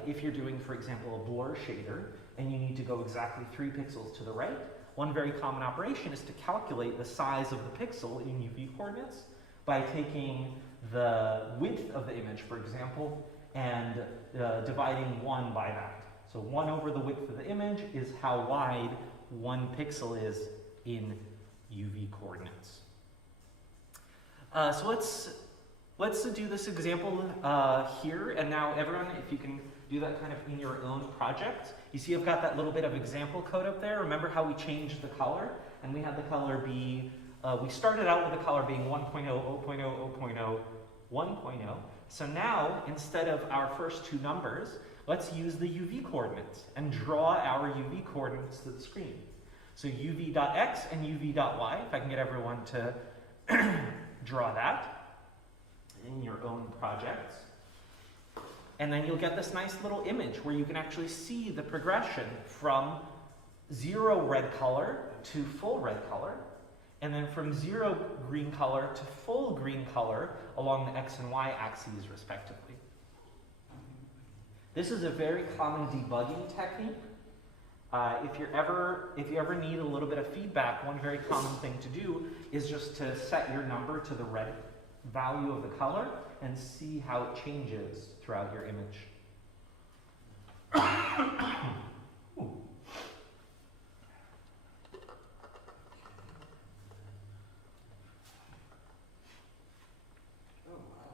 if you're doing, for example, a blur shader, and you need to go exactly 3 pixels to the right, one very common operation is to calculate the size of the pixel in UV coordinates by taking the width of the image, for example, and dividing 1 by that. So 1 over the width of the image is how wide 1 pixel is in UV coordinates. So let's do this example here, and now everyone, if you can do that kind of in your own project. You see I've got that little bit of example code up there. Remember how we changed the color? And we had the color be, we started out with the color being 1.0, 0.0, 0.0, 1.0. So now, instead of our first 2 numbers, let's use the UV coordinates and draw our UV coordinates to the screen. So uv.x and uv.y, if I can get everyone to draw that in your own projects. And then you'll get this nice little image where you can actually see the progression from 0 red color to full red color, and then from 0 green color to full green color along the x and y axes respectively. This is a very common debugging technique. If you ever need a little bit of feedback, one very common thing to do is just to set your number to the red value of the color and see how it changes throughout your image. Ooh. Oh, wow.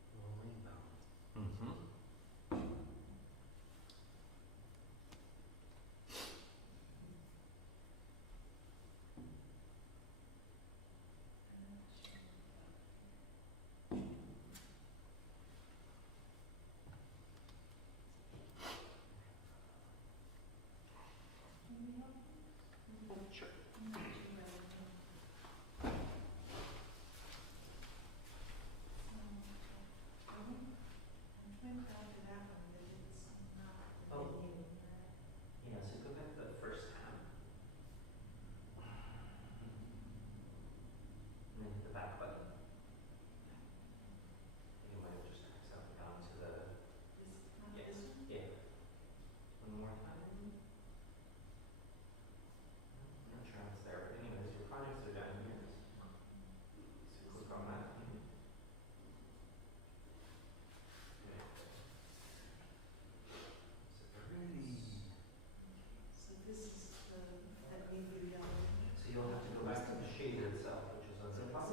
It's a little rainbow. Mm-hmm. Sure. Oh. Yeah, so go back to the first tab. And then hit the back button. You might have just accidentally gone to the... Yes. Yeah. One more time. I'm not sure how it's there, but anyways, your projects are down here. So click on that. So you'll have to go back to the shader itself, which is on the top.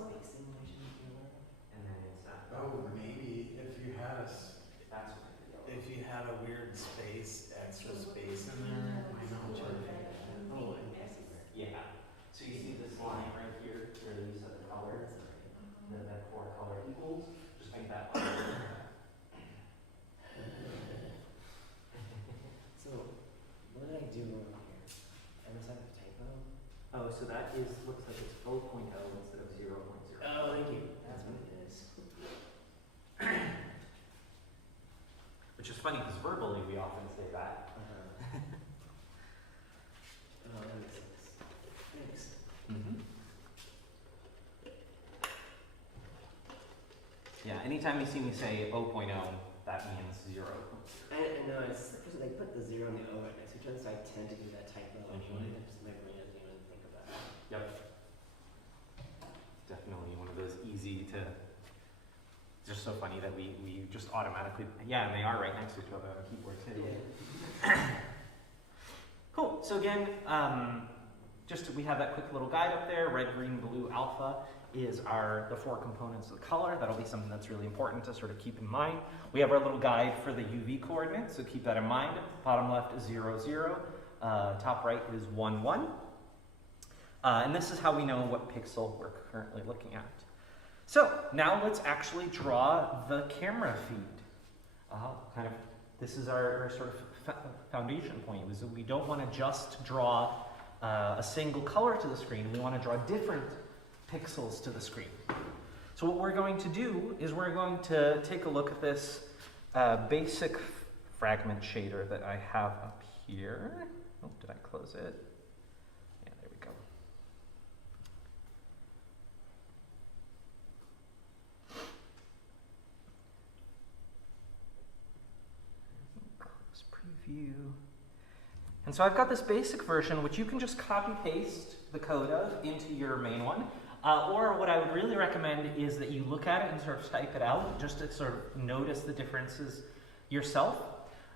And then it's that. Oh, maybe if you had That's what the yellow. if you had a weird space, extra space in there, it might not work. Oh, I see where. Yeah. So you see this line right here where you set the color, that four color equals. Just make that line. So, what did I do wrong here? I must have a typo. Oh, so that looks like it's 0.0 instead of 0.0. Oh, thank you. That's what it is. Which is funny because verbally we often say that. Oh, that makes sense. Thanks. Mm-hmm. Yeah, anytime you see me say 0.0, that means 0. I know, it's because they put the 0 and the O right next to each other, so I tend to do that typo anyway. Just my brain doesn't even think about it. Yep. Definitely one of those easy to... Just so funny that we just automatically... Yeah, and they are right next to each other on the keyboard too. Yeah. Cool. So again, we have that quick little guide up there. Red, green, blue, alpha is the four components of the color. That'll be something that's really important to sort of keep in mind. We have our little guide for the UV coordinates, so keep that in mind. Bottom left is 0, 0. Top right is 1, 1. And this is how we know what pixel we're currently looking at. So now let's actually draw the camera feed. This is our sort of foundation point. Is that we don't want to just draw a single color to the screen. We want to draw different pixels to the screen. So what we're going to do is we're going to take a look at this basic fragment shader that I have up here. Oh, did I close it? Yeah, there we go. Close preview. And so I've got this basic version, which you can just copy paste the code of into your main one. Or what I would really recommend is that you look at it and sort of type it out just to sort of notice the differences yourself.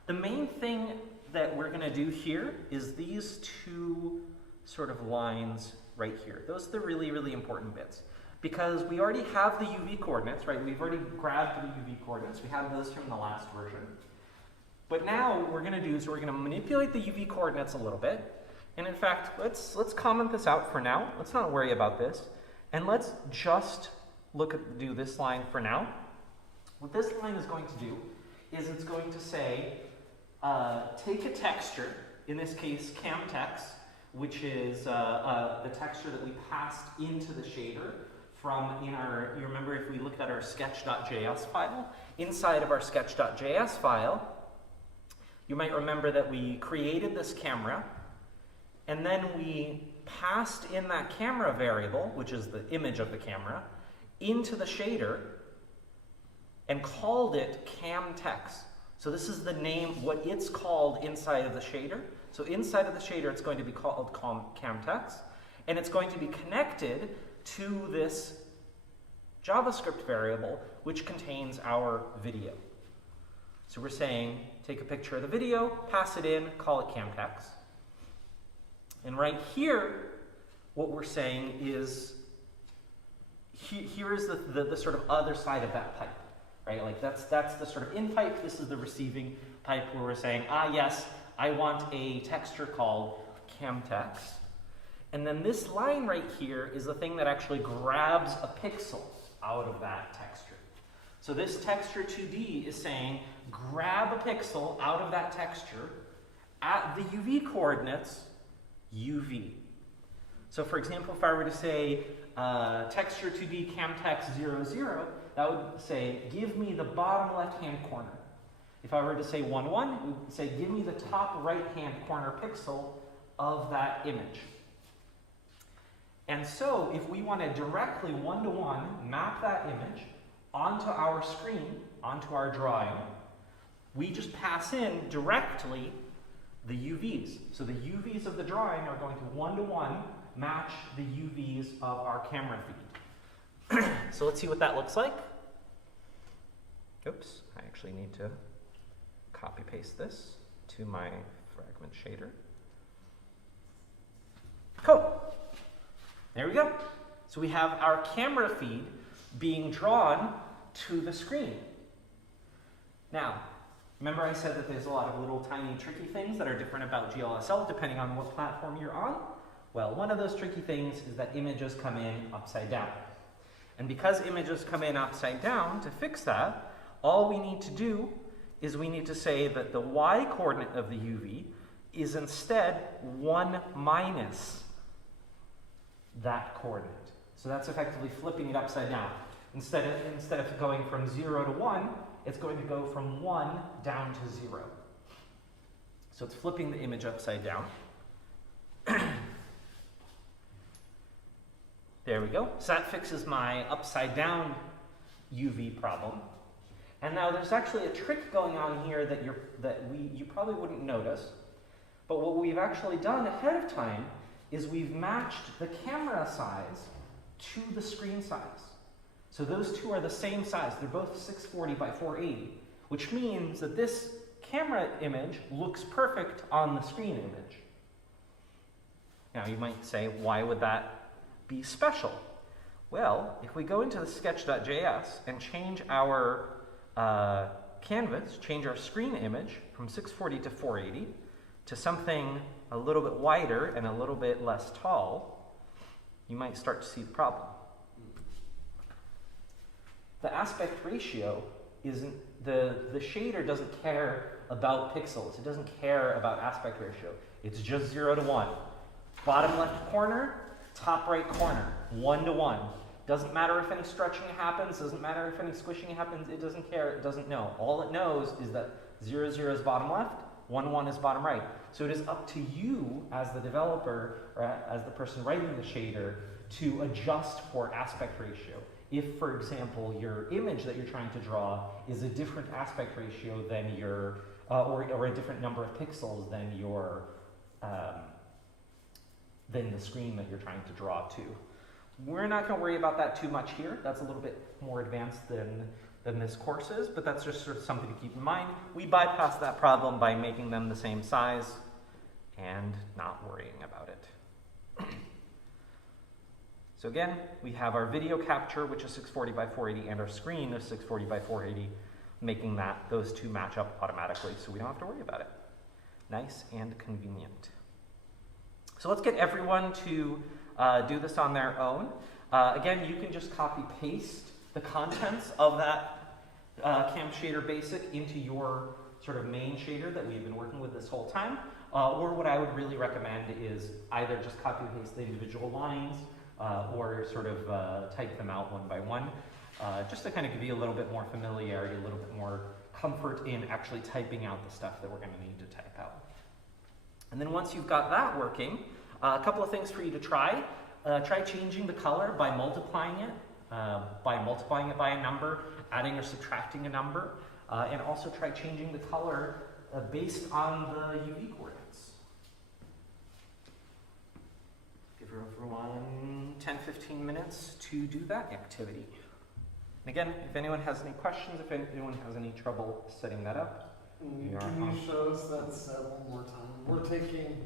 The main thing that we're going to do here is these two sort of lines right here. Those are the really, really important bits. Because we already have the UV coordinates, right? We've already grabbed the UV coordinates. We have those from the last version. But now what we're going to do is we're going to manipulate the UV coordinates a little bit. And in fact, let's comment this out for now. Let's not worry about this. And let's just do this line for now. What this line is going to do is it's going to say, take a texture, in this case camtext, which is the texture that we passed into the shader from you remember if we looked at our sketch.js file, inside of our sketch.js file, you might remember that we created this camera, and then we passed in that camera variable, which is the image of the camera, into the shader, and called it camtext. So this is the name, what it's called inside of the shader. So inside of the shader, it's going to be called camtext, and it's going to be connected to this JavaScript variable, which contains our video. So we're saying, take a picture of the video, pass it in, call it camtext. And right here, what we're saying is, here is the sort of other side of that pipe, right? Like that's the sort of in pipe, this is the receiving pipe where we're saying, yes, I want a texture called camtext. And then this line right here is the thing that actually grabs a pixel out of that texture. So this texture 2D is saying, grab a pixel out of that texture at the UV coordinates, UV. So for example, if I were to say texture 2D camtext 0, 0, that would say, give me the bottom left-hand corner. If I were to say 1, 1, it would say, give me the top right-hand corner pixel of that image. And so if we want to directly one-to-one map that image onto our screen, onto our drawing, we just pass in directly the UVs. So the UVs of the drawing are going to one-to-one match the UVs of our camera feed. So let's see what that looks like. Oops, I actually need to copy-paste this to my fragment shader. Cool. There we go. So we have our camera feed being drawn to the screen. Now, remember I said that there's a lot of little tiny tricky things that are different about GLSL depending on what platform you're on? Well, one of those tricky things is that images come in upside down. And because images come in upside down, to fix that, all we need to do is we need to say that the y coordinate of the UV is instead 1 minus that coordinate. So that's effectively flipping it upside down. Instead of going from 0 to 1, it's going to go from 1 down to 0. So it's flipping the image upside down. There we go. So that fixes my upside down UV problem. And now there's actually a trick going on here that you probably wouldn't notice. But what we've actually done ahead of time is we've matched the camera size to the screen size. So those two are the same size. They're both 640 by 480, which means that this camera image looks perfect on the screen image. Now you might say, why would that be special? Well, if we go into the sketch.js and change our canvas, change our screen image from 640 to 480 to something a little bit wider and a little bit less tall, you might start to see the problem. The aspect ratio isn't, the shader doesn't care about pixels. It doesn't care about aspect ratio. It's just 0 to 1. Bottom left corner, top right corner, 1 to 1. Doesn't matter if any stretching happens, doesn't matter if any squishing happens, it doesn't care, it doesn't know. All it knows is that 0, 0 is bottom left, 1, 1 is bottom right. So it is up to you as the developer, or as the person writing the shader, to adjust for aspect ratio. If, for example, your image that you're trying to draw is a different aspect ratio than your, or a different number of pixels than your, than the screen that you're trying to draw to. We're not going to worry about that too much here. That's a little bit more advanced than this course is, but that's just sort of something to keep in mind. We bypass that problem by making them the same size and not worrying about it. So again, we have our video capture, which is 640 by 480, and our screen is 640 by 480, making those two match up automatically, so we don't have to worry about it. Nice and convenient. So let's get everyone to do this on their own. Again, you can just copy-paste the contents of that Cam Shader Basic into your sort of main shader that we've been working with this whole time. Or what I would really recommend is either just copy-paste the individual lines or sort of type them out one by one, just to kind of give you a little bit more familiarity, a little bit more comfort in actually typing out the stuff that we're going to need to type out. And then once you've got that working, a couple of things for you to try. Try changing the color by multiplying it by multiplying it by a number, adding or subtracting a number, and also try changing the color based on the UV coordinates. Give everyone 10-15 minutes to do that activity. And again, if anyone has any questions, if anyone has any trouble setting that up, Can you show us that set one more time? We're taking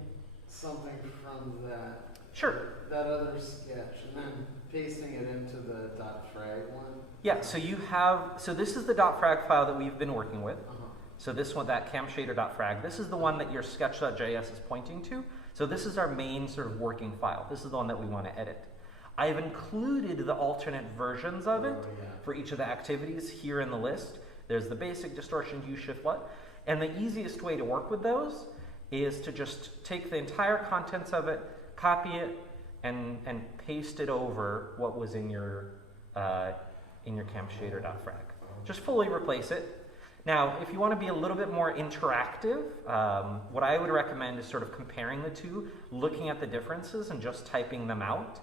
something from that other sketch and then pasting it into the .frag one. Yeah, so this is the .frag file that we've been working with. So this one, that camshader.frag, this is the one that your sketch.js is pointing to. So this is our main sort of working file. This is the one that we want to edit. I've included the alternate versions of it for each of the activities here in the list. There's the basic, distortion, use, shift, let. And the easiest way to work with those is to just take the entire contents of it, copy it, and paste it over what was in your camshader.frag. Just fully replace it. Now, if you want to be a little bit more interactive, what I would recommend is sort of comparing the two, looking at the differences and just typing them out.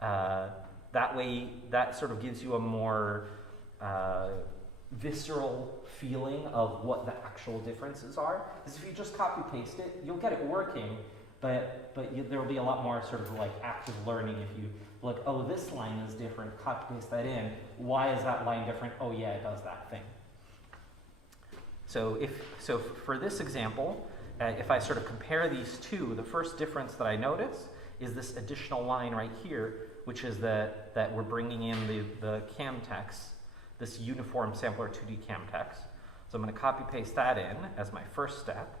That way, that sort of gives you a more visceral feeling of what the actual differences are. Because if you just copy paste it, you'll get it working, but there will be a lot more sort of like active learning if you look, oh, this line is different, copy paste that in. Why is that line different? Oh yeah, it does that thing. So for this example, if I sort of compare these two, the first difference that I notice is this additional line right here, which is that we're bringing in the cam text, this uniform sampler 2D cam text. So I'm going to copy paste that in as my first step.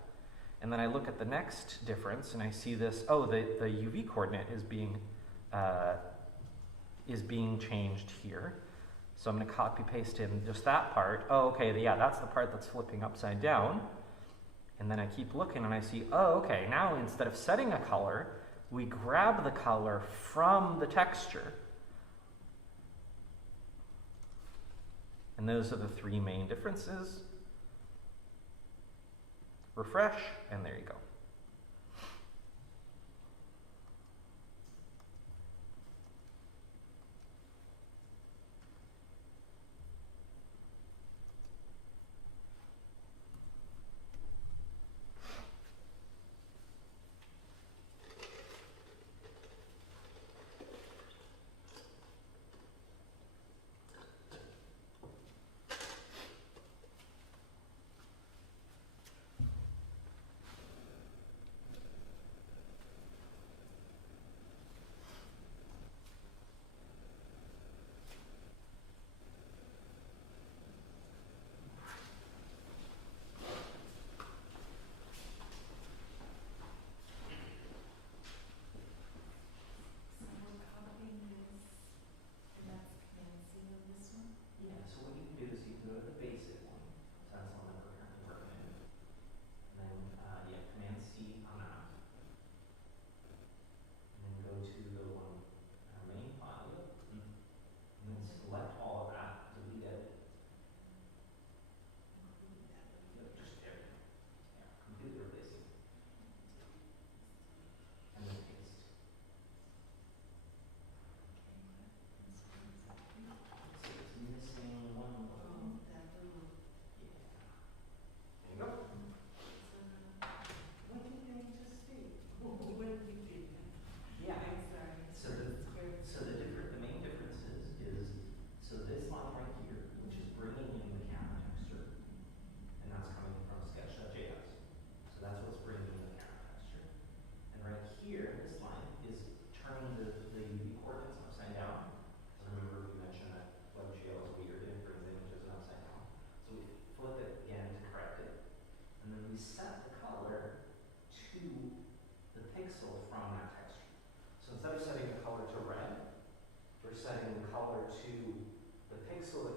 And then I look at the next difference and I see this, oh, the UV coordinate is being changed here. So I'm going to copy paste in just that part. Oh, okay, yeah, that's the part that's flipping upside down. And then I keep looking and I see, oh, okay, now instead of setting a color, we grab the color from the texture. And those are the three main differences. Refresh, and there you go.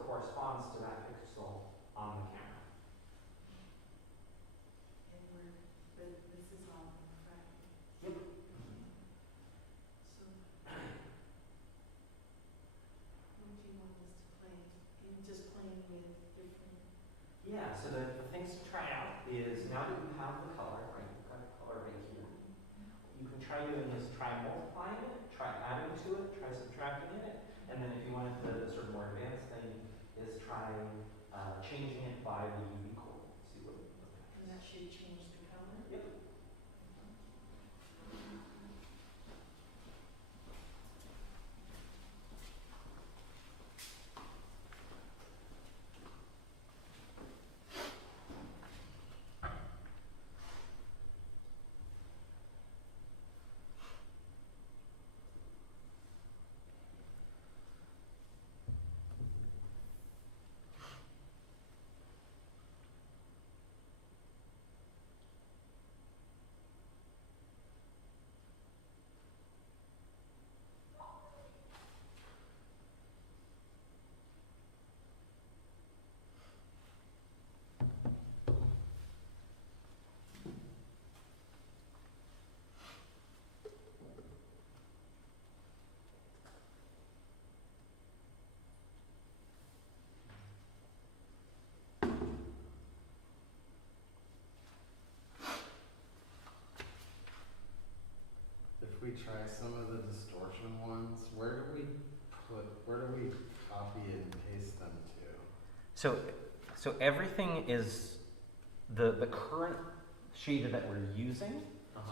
Corresponds to that pixel on the camera. But this is all fragment. Yep. So, what do you want us to play? And just playing with different. Yeah, so the things to try out is now that you have the color, right? You've got the color right here. What you can try doing is try multiplying it, try adding to it, try subtracting it, And then if you wanted the sort of more advanced thing, is try changing it by the UV core. See what it looks like. And that should change the color? Yep. If we try some of the distortion ones, where do we copy and paste them to? So everything is, the current shader that we're using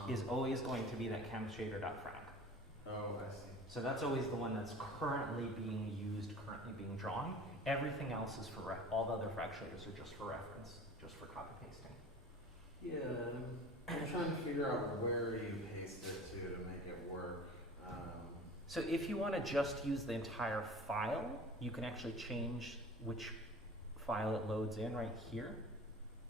is always going to be that camshader.frag. Oh, I see. So that's always the one that's currently being used, currently being drawn. Everything else is for, all the other frag shaders are just for reference, just for copy pasting. Yeah, I'm trying to figure out where you paste it to make it work. So if you want to just use the entire file, you can actually change which file it loads in right here.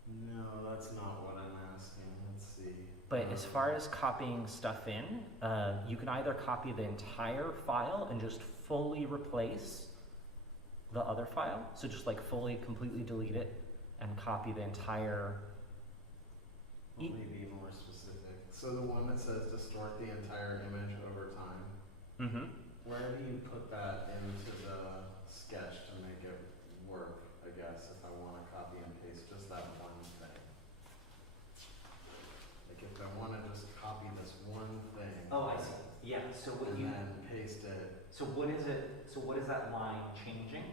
No, that's not what I'm asking. Let's see. But as far as copying stuff in, you can either copy the entire file and just fully replace the other file. So just like fully, completely delete it and copy the entire. Let me be more specific. So the one that says distort the entire image over time, where do you put that into the sketch to make it work, I guess, if I want to copy and paste just that one thing? Like if I want to just copy this one thing. Oh, I see. Yeah, so what and then paste it. So what is it, so what is that line changing?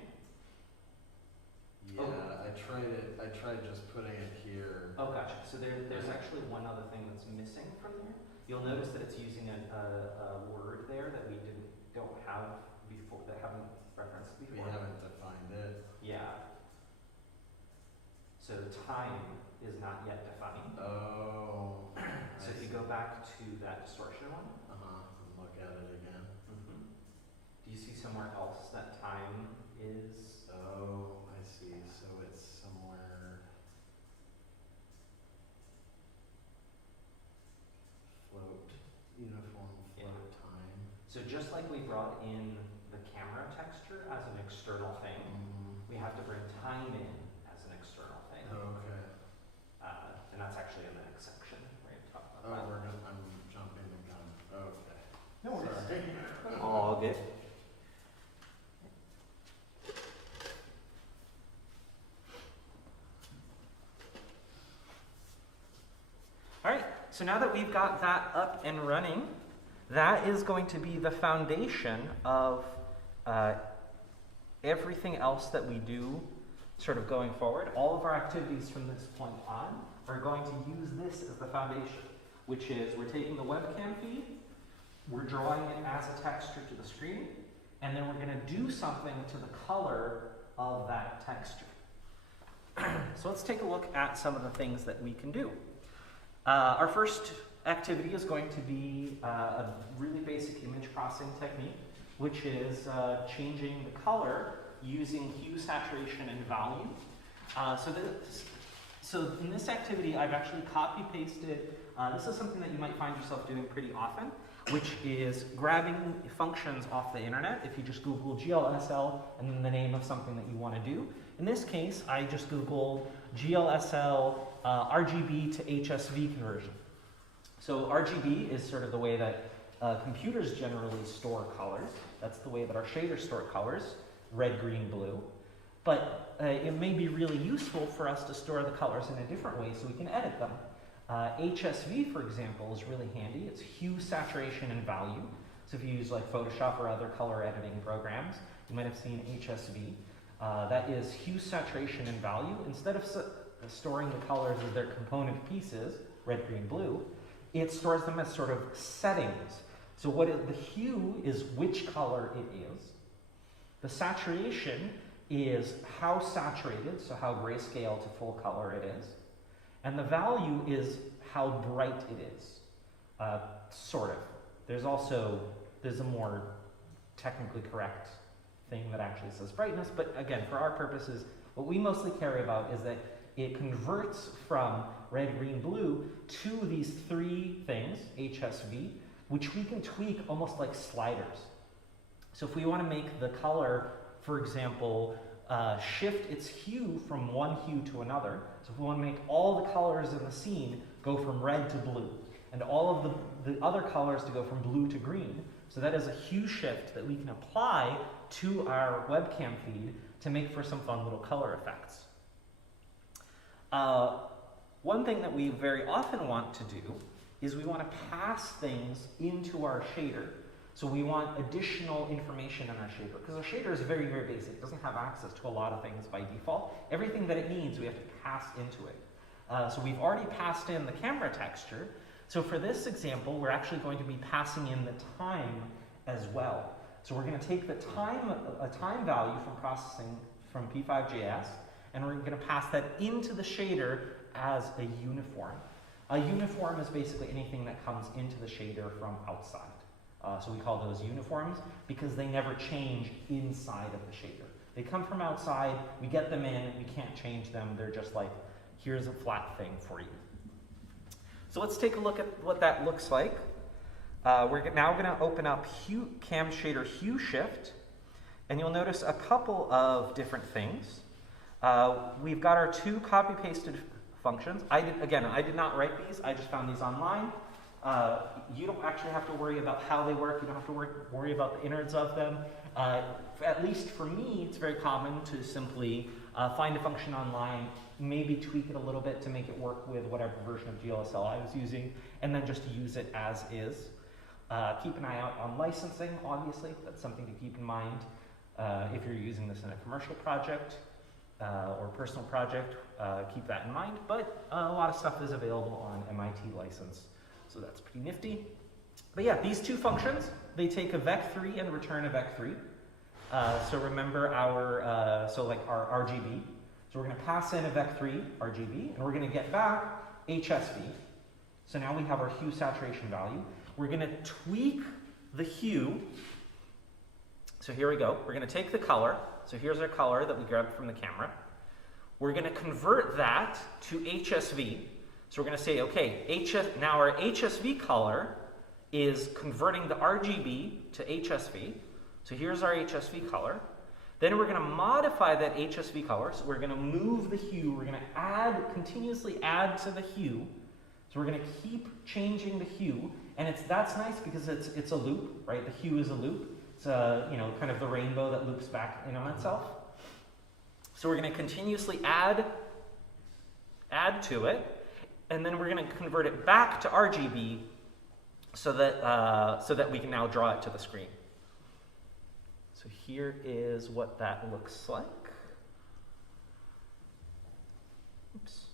Yeah, I tried just putting it here. Oh, gotcha. So there's actually one other thing that's missing from there. You'll notice that it's using a word there that we don't have before, that haven't referenced before. We haven't defined it. Yeah. So time is not yet defined. Oh. So if you go back to that distortion one. And look at it again. Do you see somewhere else that time is? Oh, I see. So it's somewhere. Float. Uniform float time. So just like we brought in the camera texture as an external thing, we have to bring time in as an external thing. Okay. And that's actually in the next section. We're going to talk Oh, about that. I'm jumping the gun. Okay. No worries. Sorry. All good. All right, so now that we've got that up and running, that is going to be the foundation of everything else that we do sort of going forward. All of our activities from this point on are going to use this as the foundation, which is we're taking the webcam feed, we're drawing it as a texture to the screen, and then we're going to do something to the color of that texture. So let's take a look at some of the things that we can do. Our first activity is going to be a really basic image processing technique, which is changing the color using hue, saturation, and value. So in this activity, I've actually copy-pasted, this is something that you might find yourself doing pretty often, which is grabbing functions off the internet. If you just Google GLSL and then the name of something that you want to do. In this case, I just Googled GLSL RGB to HSV conversion. So RGB is sort of the way that computers generally store colors. That's the way that our shaders store colors, red, green, blue. But it may be really useful for us to store the colors in a different way so we can edit them. HSV, for example, is really handy. It's hue, saturation, and value. So if you use like Photoshop or other color editing programs, you might have seen HSV. That is hue, saturation, and value. Instead of storing the colors as their component pieces, red, green, blue, it stores them as sort of settings. So the hue is which color it is. The saturation is how saturated, so how grayscale to full color it is. And the value is how bright it is, sort of. There's a more technically correct thing that actually says brightness, but again, for our purposes, what we mostly care about is that it converts from red, green, blue to these three things, HSV, which we can tweak almost like sliders. So if we want to make the color, for example, shift its hue from one hue to another, so if we want to make all the colors in the scene go from red to blue, and all of the other colors to go from blue to green, so that is a hue shift that we can apply to our webcam feed to make for some fun little color effects. One thing that we very often want to do is we want to pass things into our shader. So we want additional information in our shader, because our shader is very, very basic. It doesn't have access to a lot of things by default. Everything that it needs, we have to pass into it. So we've already passed in the camera texture. So for this example, we're actually going to be passing in the time as well. So we're going to take a time value from processing from P5.js, and we're going to pass that into the shader as a uniform. A uniform is basically anything that comes into the shader from outside. So we call those uniforms because they never change inside of the shader. They come from outside, we get them in, we can't change them. They're just like, here's a flat thing for you. So let's take a look at what that looks like. We're now going to open up Cam Shader Hue Shift, and you'll notice a couple of different things. We've got our two copy-pasted functions. I did not write these. I just found these online. You don't actually have to worry about how they work. You don't have to worry about the innards of them. At least for me, it's very common to simply find a function online, maybe tweak it a little bit to make it work with whatever version of GLSL I was using, and then just use it as is. Keep an eye out on licensing, obviously. That's something to keep in mind if you're using this in a commercial project or personal project. Keep that in mind. But a lot of stuff is available on MIT license, so that's pretty nifty. But yeah, these two functions, they take a vec3 and return a vec3. So remember our RGB. So we're going to pass in a vec3 RGB, and we're going to get back HSV. So now we have our hue saturation value. We're going to tweak the hue. So here we go. We're going to take the color. So here's our color that we grabbed from the camera. We're going to convert that to HSV. So we're going to say, okay, now our HSV color is converting the RGB to HSV. So here's our HSV color. Then we're going to modify that HSV color. So we're going to move the hue. We're going to continuously add to the hue. So we're going to keep changing the hue. And that's nice because it's a loop, right? The hue is a loop. It's kind of the rainbow that loops back in on itself. So we're going to continuously add to it, and then we're going to convert it back to RGB so that we can now draw it to the screen. So here is what that looks like. Oops.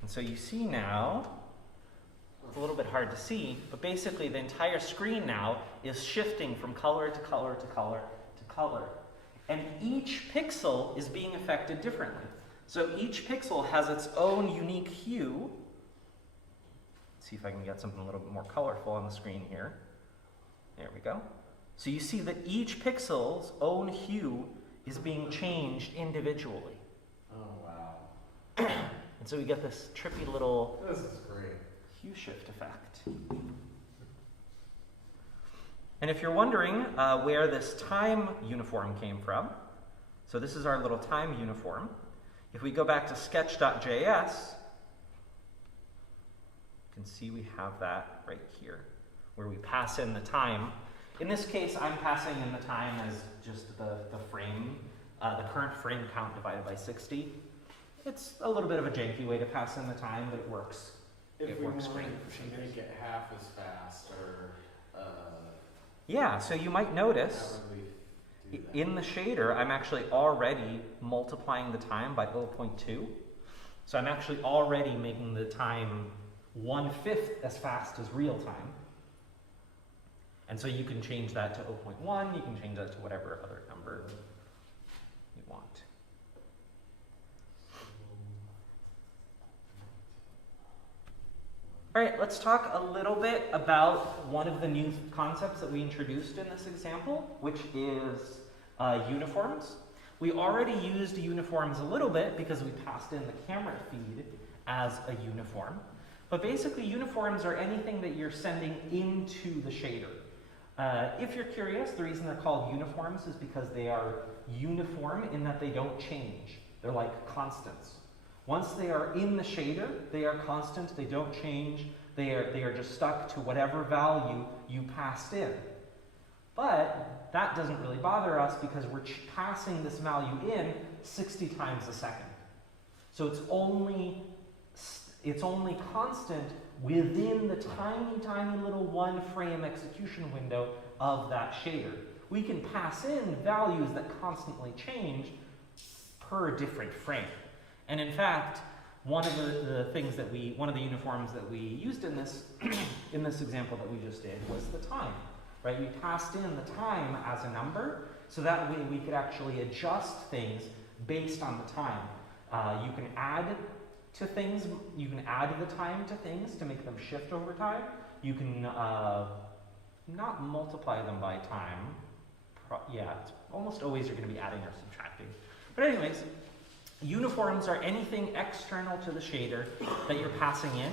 And so you see now, it's a little bit hard to see, but basically the entire screen now is shifting from color to color to color to color. And each pixel is being affected differently. So each pixel has its own unique hue. Let's see if I can get something a little bit more colorful on the screen here. There we go. So you see that each pixel's own hue is being changed individually. Oh, wow. And so we get this trippy little This is great. hue shift effect. And if you're wondering where this time uniform came from, so this is our little time uniform. If we go back to sketch.js, you can see we have that right here, where we pass in the time. In this case, I'm passing in the time as just the frame, the current frame count divided by 60. it's a little bit of a janky way to pass in the time, but it works. If It we works wanted great for to shaders. make it half as fast, or Yeah, so you might notice how would we do that? in the shader, I'm actually already multiplying the time by 0.2. So I'm actually already making the time 1/5 as fast as real time. And so you can change that to 0.1, you can change that to whatever other number you want. All right, let's talk a little bit about one of the new concepts that we introduced in this example, which is uniforms. We already used uniforms a little bit because we passed in the camera feed as a uniform. But basically, uniforms are anything that you're sending into the shader. If you're curious, the reason they're called uniforms is because they are uniform in that they don't change. They're like constants. Once they are in the shader, they are constant, they don't change, they are just stuck to whatever value you passed in. But that doesn't really bother us because we're passing this value in 60 times a second. So it's only constant within the tiny, tiny little 1 frame execution window of that shader. We can pass in values that constantly change per different frame. And in fact, one of the uniforms that we used in this in this example that we just did was the time. Right? We passed in the time as a number, so that way we could actually adjust things based on the time. You can add to things, you can add the time to things to make them shift over time. You can not multiply them by time. It's almost always you're going to be adding or subtracting. But anyways, uniforms are anything external to the shader that you're passing in.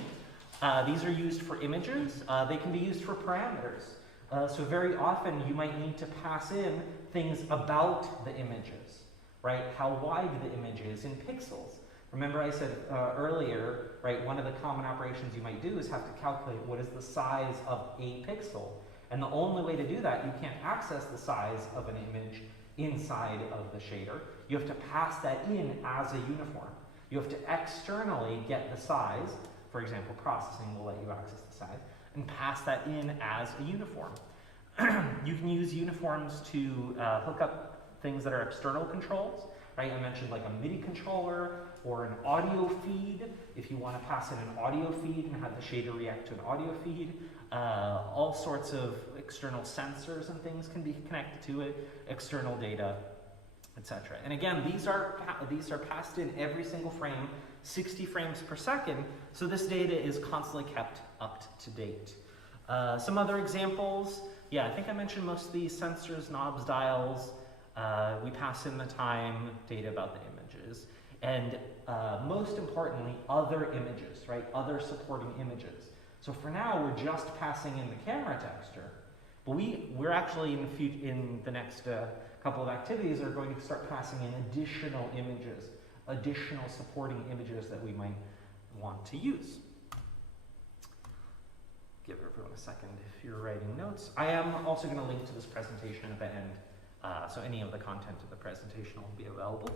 These are used for images. They can be used for parameters. So very often you might need to pass in things about the images, right? How wide the image is in pixels. Remember I said earlier, right, one of the common operations you might do is have to calculate what is the size of a pixel. And the only way to do that, you can't access the size of an image inside of the shader. You have to pass that in as a uniform. You have to externally get the size. For example, processing will let you access the size, and pass that in as a uniform. You can use uniforms to hook up things that are external controls, right? I mentioned like a MIDI controller or an audio feed. If you want to pass in an audio feed and have the shader react to an audio feed, all sorts of external sensors and things can be connected to it, external data, etc. And again, these are passed in every single frame, 60 frames per second, so this data is constantly kept up to date. Some other examples, I think I mentioned most of these: sensors, knobs, dials. We pass in the time, data about the images, and most importantly, other images, right? Other supporting images. So for now, we're just passing in the camera texture, but we're actually in the next couple of activities are going to start passing in additional images, additional supporting images that we might want to use. Give everyone a second if you're writing notes. I am also going to link to this presentation at the end, so any of the content of the presentation will be available.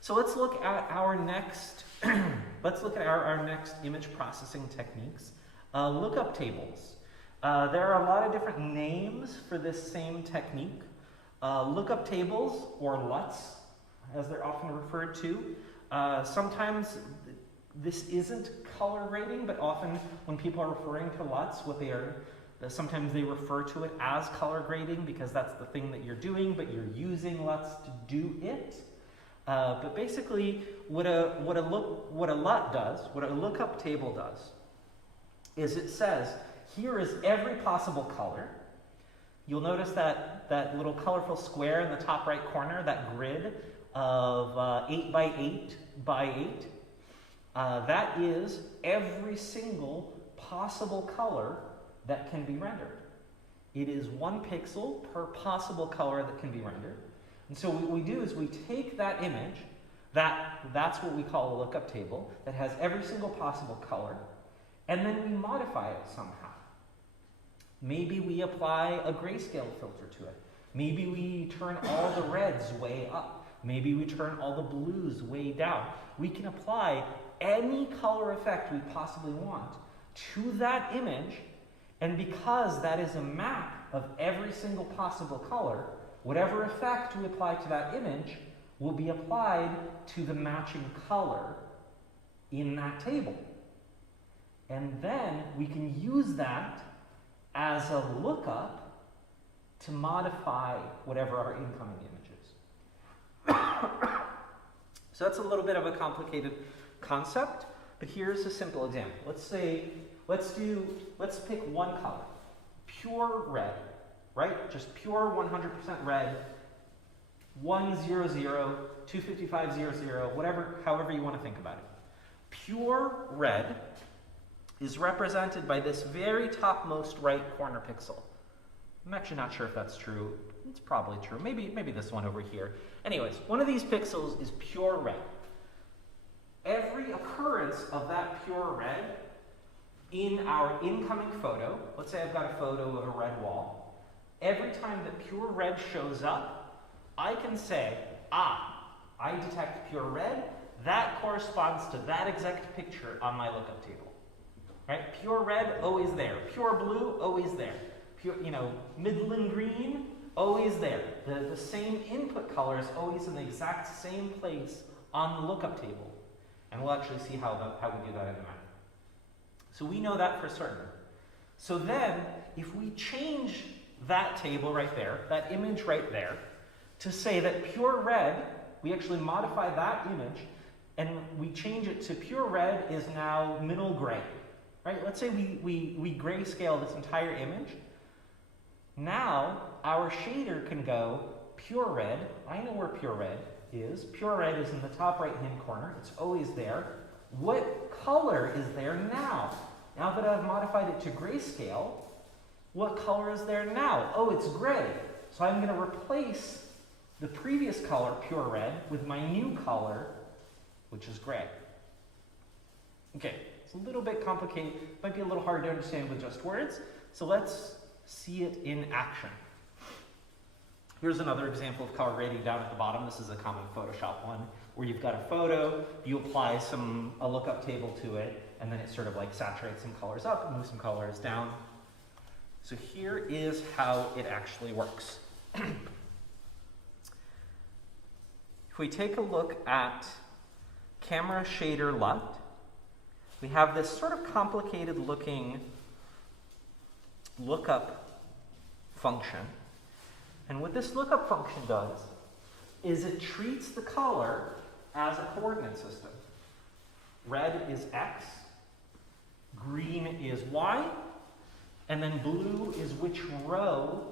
So let's look at our next our next image processing techniques. Lookup tables. There are a lot of different names for this same technique. Lookup tables, or LUTs, as they're often referred to. Sometimes this isn't color grading, but often when people are referring to LUTs, sometimes they refer to it as color grading because that's the thing that you're doing, but you're using LUTs to do it. But basically, what a LUT does, what a lookup table does, is it says, here is every possible color. You'll notice that little colorful square in the top right corner, that grid of 8 by 8 by 8. That is every single possible color that can be rendered. It is 1 pixel per possible color that can be rendered. And so what we do is we take that image, that's what we call a lookup table, that has every single possible color, and then we modify it somehow. Maybe we apply a grayscale filter to it. Maybe we turn all the reds way up. Maybe we turn all the blues way down. we can apply any color effect we possibly want to that image, and because that is a map of every single possible color, whatever effect we apply to that image will be applied to the matching color in that table. And then we can use that as a lookup to modify whatever our incoming image is. So that's a little bit of a complicated concept, but here's a simple example. Let's pick one color, pure red, right? Just pure 100% red, 100, 25500, whatever, however you want to think about it. Pure red is represented by this very topmost right corner pixel. I'm actually not sure if that's true. It's probably true. Maybe this one over here. Anyways, one of these pixels is pure red. Every occurrence of that pure red in our incoming photo, let's say I've got a photo of a red wall, every time that pure red shows up, I can say, I detect pure red, that corresponds to that exact picture on my lookup table. Right? Pure red, always there. Pure blue, always there. Pure, midland green, always there. The same input color is always in the exact same place on the lookup table. And we'll actually see how we do that in a minute. So we know that for certain. So then, if we change that table right there, that image right there, to say that pure red, we actually modify that image, and we change it to pure red is now middle gray. Right? Let's say we grayscale this entire image. Now, our shader can go pure red. I know where pure red is. Pure red is in the top right-hand corner. It's always there. What color is there now? Now that I've modified it to grayscale, what color is there now? Oh, it's gray. So I'm going to replace the previous color, pure red, with my new color, which is gray. Okay, it's a little bit complicated. Might be a little hard to understand with just words. So let's see it in action. Here's another example of color grading down at the bottom. This is a common Photoshop one, where you've got a photo, you apply a lookup table to it, and then it sort of like saturates some colors up and moves some colors down. So here is how it actually works. If we take a look at camera shader LUT, we have this sort of complicated looking lookup function. And what this lookup function does is it treats the color as a coordinate system. Red is X, green is Y, and then blue is which row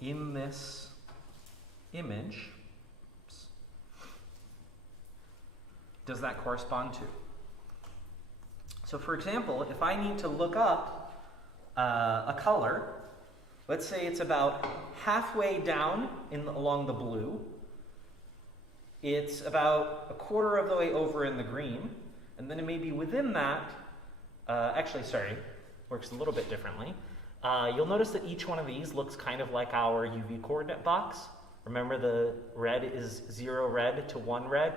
in this image does that correspond to. So for example, if I need to look up a color, let's say it's about halfway down along the blue, it's about a quarter of the way over in the green, and then it may be within that, works a little bit differently. You'll notice that each one of these looks kind of like our UV coordinate box. Remember, the red is 0 red to 1 red,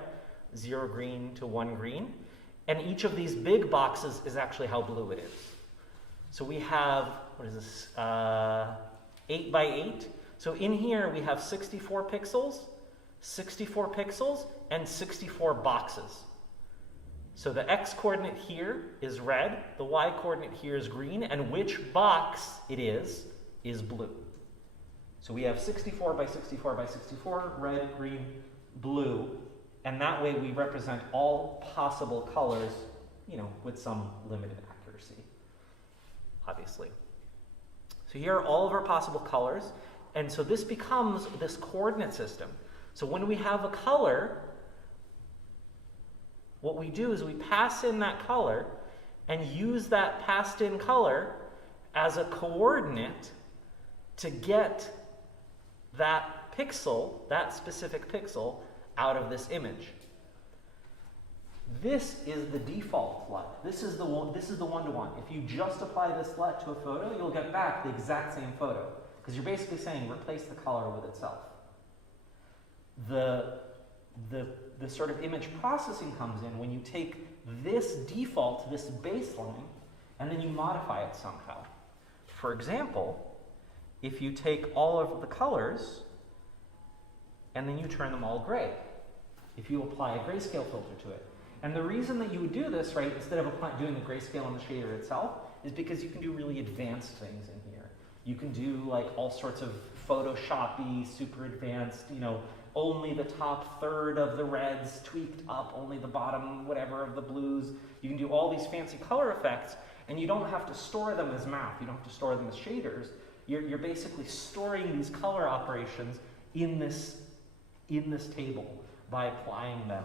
0 green to 1 green. And each of these big boxes is actually how blue it is. So we have, 8 by 8. So in here we have 64 pixels, and 64 boxes. So the X coordinate here is red, the Y coordinate here is green, and which box it is blue. So we have 64 by 64 by 64, red, green, blue, and that way we represent all possible colors, with some limited accuracy, obviously. So here are all of our possible colors, and so this becomes this coordinate system. So when we have a color, what we do is we pass in that color and use that passed in color as a coordinate to get that pixel, that specific pixel, out of this image. This is the default LUT. This is the one-to-one. If you just apply this LUT to a photo, you'll get back the exact same photo, because you're basically saying replace the color with itself. the sort of image processing comes in when you take this default, this baseline, and then you modify it somehow. For example, if you take all of the colors and then you turn them all gray, if you apply a grayscale filter to it. And the reason that you would do this, right, instead of doing the grayscale on the shader itself, is because you can do really advanced things in here. You can do like all sorts of Photoshop-y, super advanced, you know, only the top third of the reds tweaked up, only the bottom whatever of the blues. You can do all these fancy color effects, and you don't have to store them as math. You don't have to store them as shaders. You're basically storing these color operations in this table by applying them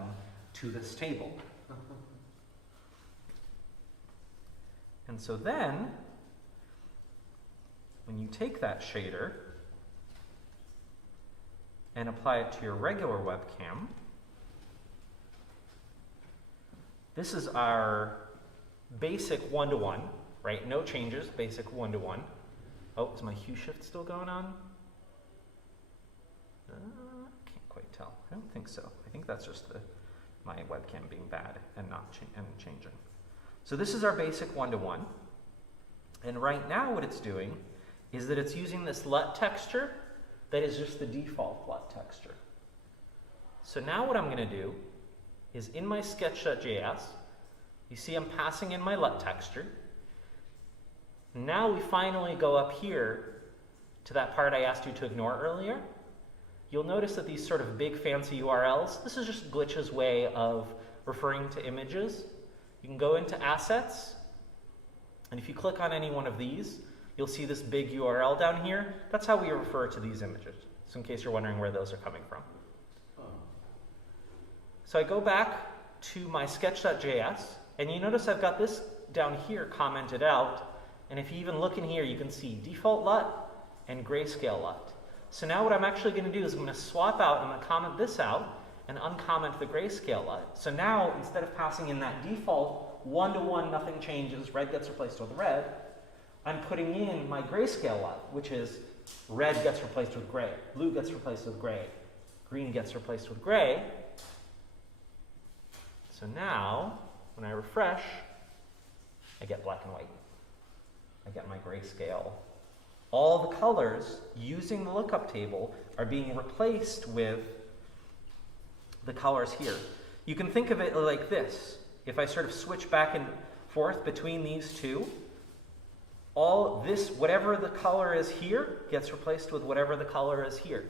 to this table. And so then, when you take that shader and apply it to your regular webcam, this is our basic one-to-one, right? No changes, basic one-to-one. Oh, is my hue shift still going on? Can't quite tell. I don't think so. I think that's just my webcam being bad and not changing. So this is our basic one-to-one. And right now what it's doing is that it's using this LUT texture that is just the default LUT texture. So now what I'm going to do is in my sketch.js, you see I'm passing in my LUT texture. Now we finally go up here to that part I asked you to ignore earlier. You'll notice that these sort of big fancy URLs, this is just Glitch's way of referring to images. You can go into assets, and if you click on any one of these, you'll see this big URL down here. That's how we refer to these images, so in case you're wondering where those are coming from. So I go back to my sketch.js, and you notice I've got this down here commented out, and if you even look in here, you can see default LUT and grayscale LUT. So now what I'm actually going to do is I'm going to swap out, I'm going to comment this out, and uncomment the grayscale LUT. So now, instead of passing in that default one-to-one, nothing changes, red gets replaced with red, I'm putting in my grayscale LUT, which is red gets replaced with gray, blue gets replaced with gray, green gets replaced with gray. So now, when I refresh, I get black and white. I get my grayscale. All the colors using the lookup table are being replaced with the colors here. You can think of it like this. If I sort of switch back and forth between these two, all this, whatever the color is here, gets replaced with whatever the color is here.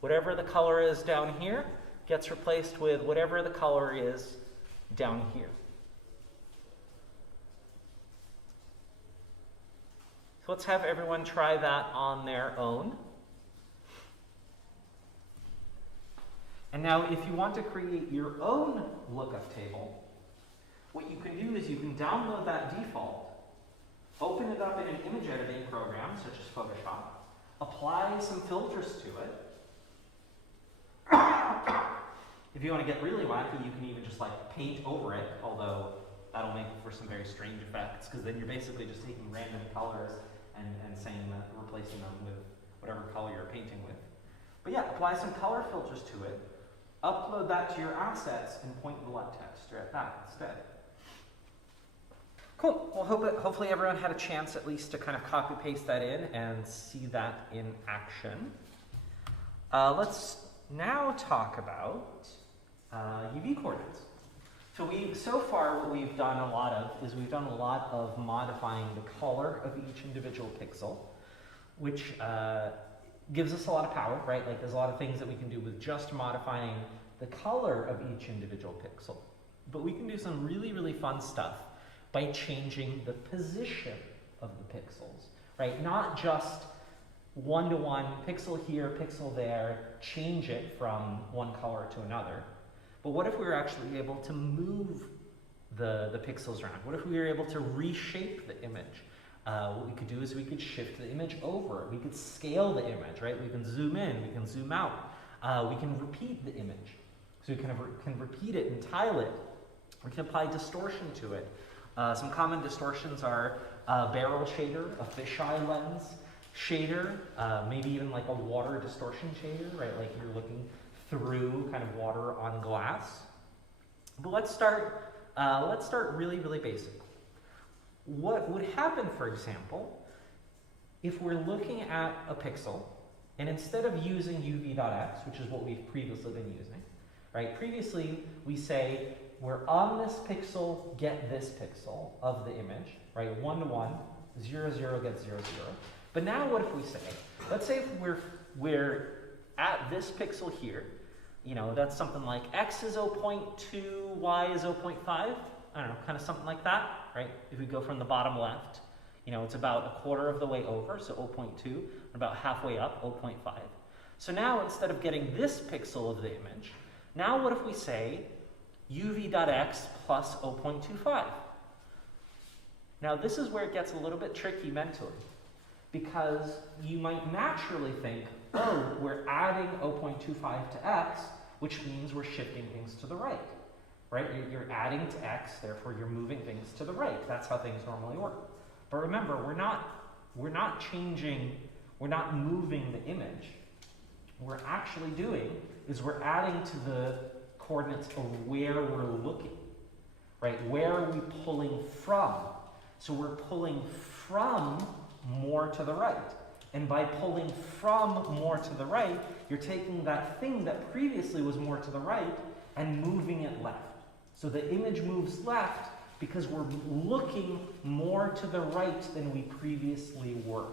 Whatever the color is down here gets replaced with whatever the color is down here. So let's have everyone try that on their own. And now if you want to create your own lookup table, what you can do is you can download that default, open it up in an image editing program such as Photoshop, apply some filters to it. If you want to get really wacky, you can even just like paint over it, although that'll make for some very strange effects, because then you're basically just taking random colors and saying that, replacing them with whatever color you're painting with. But yeah, apply some color filters to it, upload that to your assets, and point the LUT texture at that instead. Cool. Well, hopefully everyone had a chance at least to kind of copy paste that in and see that in action. Let's now talk about UV coordinates. So far what we've done a lot of is we've done a lot of modifying the color of each individual pixel, which gives us a lot of power, right? Like there's a lot of things that we can do with just modifying the color of each individual pixel. But we can do some really, really fun stuff by changing the position of the pixels, right? Not just one-to-one, pixel here, pixel there, change it from one color to another. But what if we were actually able to move the pixels around? What if we were able to reshape the image? What we could do is we could shift the image over. We could scale the image, right? We can zoom in, we can zoom out. We can repeat the image. So we can repeat it and tile it. We can apply distortion to it. Some common distortions are a barrel shader, a fisheye lens shader, maybe even like a water distortion shader, right? Like you're looking through kind of water on glass. But let's start really, really basic. What would happen, for example, if we're looking at a pixel, and instead of using uv.x, which is what we've previously been using, right? Previously, we say, we're on this pixel, get this pixel of the image, right? 1 to 1, 0, 0 gets 0, 0. But now what if we say, let's say if we're at this pixel here, you know, that's something like x is 0.2, y is 0.5, I don't know, kind of something like that, right? If we go from the bottom left, you know, it's about a quarter of the way over, so 0.2, and about halfway up, 0.5. So now instead of getting this pixel of the image, now what if we say uv.x plus 0.25? Now this is where it gets a little bit tricky mentally, because you might naturally think, oh, we're adding 0.25 to x, which means we're shifting things to the right, right? You're adding to x, therefore you're moving things to the right. That's how things normally work. But remember, we're not changing, we're not moving the image. What we're actually doing is we're adding to the coordinates of where we're looking, right? Where are we pulling from? So we're pulling from more to the right. And by pulling from more to the right, you're taking that thing that previously was more to the right and moving it left. So the image moves left because we're looking more to the right than we previously were.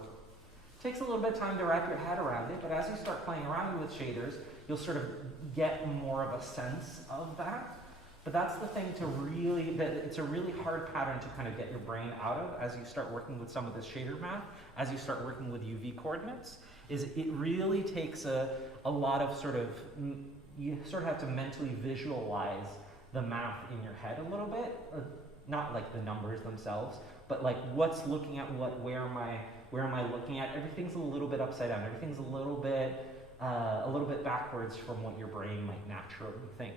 It takes a little bit of time to wrap your head around it, but as you start playing around with shaders, you'll sort of get more of a sense of that. But that's the thing to really, that it's a really hard pattern to kind of get your brain out of as you start working with some of this shader math, as you start working with UV coordinates, is it really takes a lot of sort of, you sort of have to mentally visualize the math in your head a little bit, not like the numbers themselves, but like what's looking at what, where am I looking at? Everything's a little bit upside down, everything's a little bit backwards from what your brain might naturally think.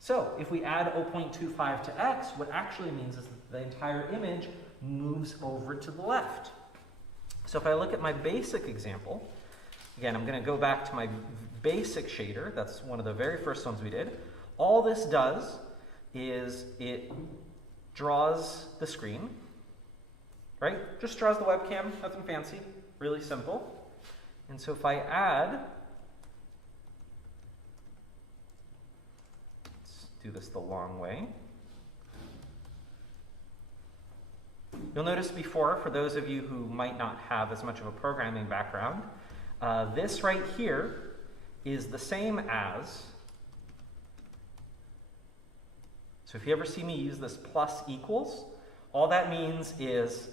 So if we add 0.25 to x, what actually means is that the entire image moves over to the left. So if I look at my basic example, again, I'm going to go back to my basic shader. That's one of the very first ones we did. All this does is it draws the screen, right? Just draws the webcam, nothing fancy, really simple. And so if I add, do this the long way. You'll notice before, for those of you who might not have as much of a programming background, this right here is the same as, so if you ever see me use this plus equals, all that means is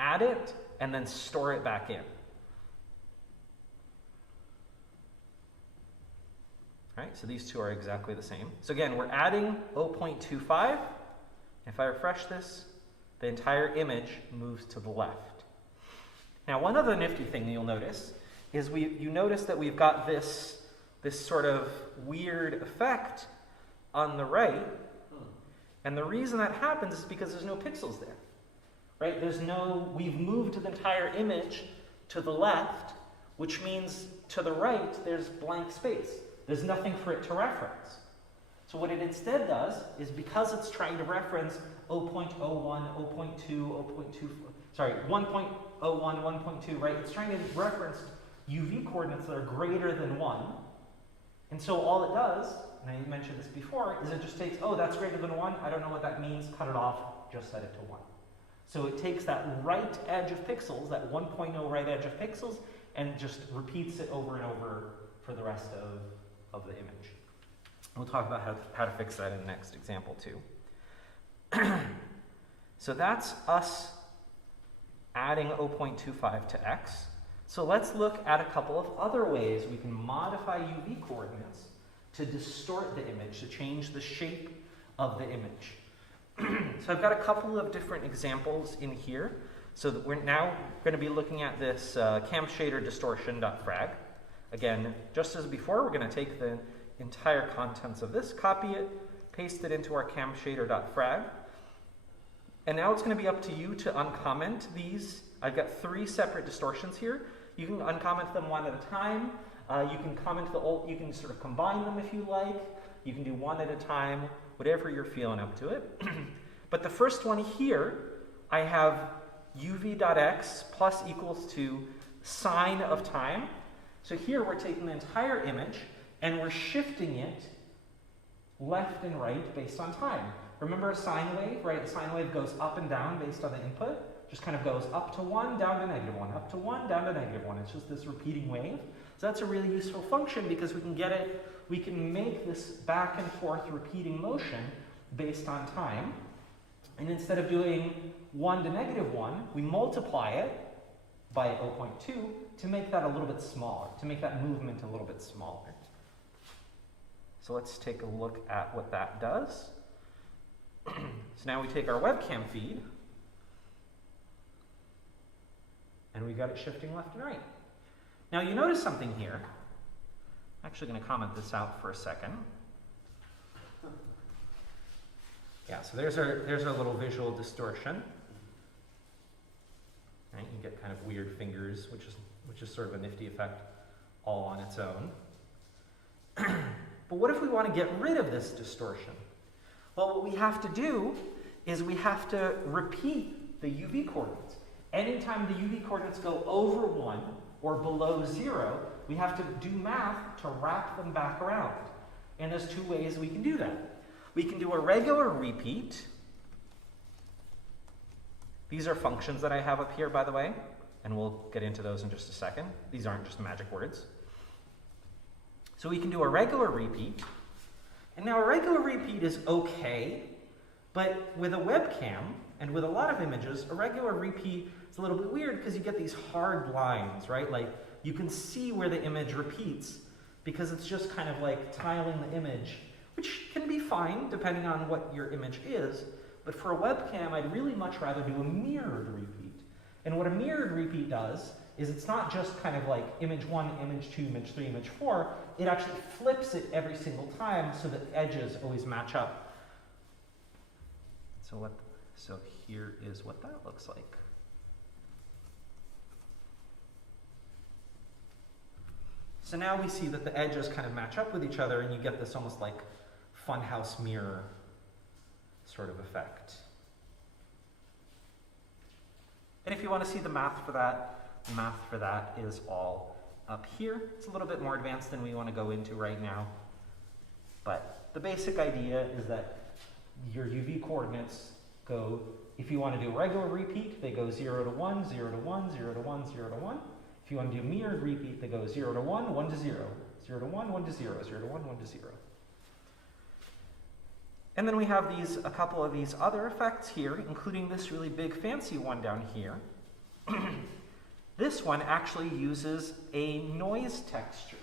add it and then store it back in. Right, so these two are exactly the same. So again, we're adding 0.25. If I refresh this, the entire image moves to the left. Now, one other nifty thing you'll notice is you notice that we've got this sort of weird effect on the right. And the reason that happens is because there's no pixels there. Right? We've moved the entire image to the left, which means to the right, there's blank space. There's nothing for it to reference. So what it instead does is, because it's trying to reference 0.01, 0.2, 0.2, sorry, 1.01, 1.2, right? It's trying to reference UV coordinates that are greater than 1. And so all it does, and I mentioned this before, is it just takes, oh, that's greater than 1, I don't know what that means, cut it off, just set it to 1. So it takes that right edge of pixels, that 1.0 right edge of pixels, and just repeats it over and over for the rest of the image. We'll talk about how to fix that in the next example too. So that's us adding 0.25 to x. So let's look at a couple of other ways we can modify UV coordinates to distort the image, to change the shape of the image. So I've got a couple of different examples in here. So that we're now going to be looking at this camshader distortion.frag. Again, just as before, we're going to take the entire contents of this, copy it, paste it into our camshader.frag. And now it's going to be up to you to uncomment these. I've got 3 separate distortions here. You can uncomment them one at a time. You can come into the old, you can sort of combine them if you like. You can do one at a time, whatever you're feeling up to it. But the first one here, I have uv.x plus equals to sine of time. So here we're taking the entire image and we're shifting it left and right based on time. Remember a sine wave, right? The sine wave goes up and down based on the input. Just kind of goes up to 1, down to -1, up to 1, down to -1. It's just this repeating wave. So that's a really useful function because we can get it, we can make this back and forth repeating motion based on time. And instead of doing 1 to -1, we multiply it by 0.2 to make that a little bit smaller, to make that movement a little bit smaller. So let's take a look at what that does. So now we take our webcam feed, and we've got it shifting left and right. Now you notice something here. I'm actually going to comment this out for a second. Yeah, so there's our little visual distortion. Right, you get kind of weird fingers, which is sort of a nifty effect all on its own. But what if we want to get rid of this distortion? Well, what we have to do is we have to repeat the UV coordinates. Anytime the UV coordinates go over 1 or below 0, we have to do math to wrap them back around. And there's two ways we can do that. We can do a regular repeat. These are functions that I have up here, by the way, and we'll get into those in just a second. These aren't just magic words. So we can do a regular repeat. And now a regular repeat is okay, but with a webcam and with a lot of images, a regular repeat is a little bit weird because you get these hard lines, right? Like you can see where the image repeats because it's just kind of like tiling the image, which can be fine depending on what your image is. But for a webcam, I'd really much rather do a mirrored repeat. And what a mirrored repeat does is it's not just kind of like image 1, image 2, image 3, image 4. It actually flips it every single time so that the edges always match up. So here is what that looks like. So now we see that the edges kind of match up with each other and you get this almost like funhouse mirror sort of effect. And if you want to see the math for that, the math for that is all up here. It's a little bit more advanced than we want to go into right now. But the basic idea is that your UV coordinates go, if you want to do a regular repeat, they go 0 to 1, 0 to 1, 0 to 1, 0 to 1. If you want to do a mirrored repeat, they go 0 to 1, 1 to 0, 0 to 1, 1 to 0, 0 to 1, 1 to 0. And then we have a couple of these other effects here, including this really big fancy one down here. This one actually uses a noise texture.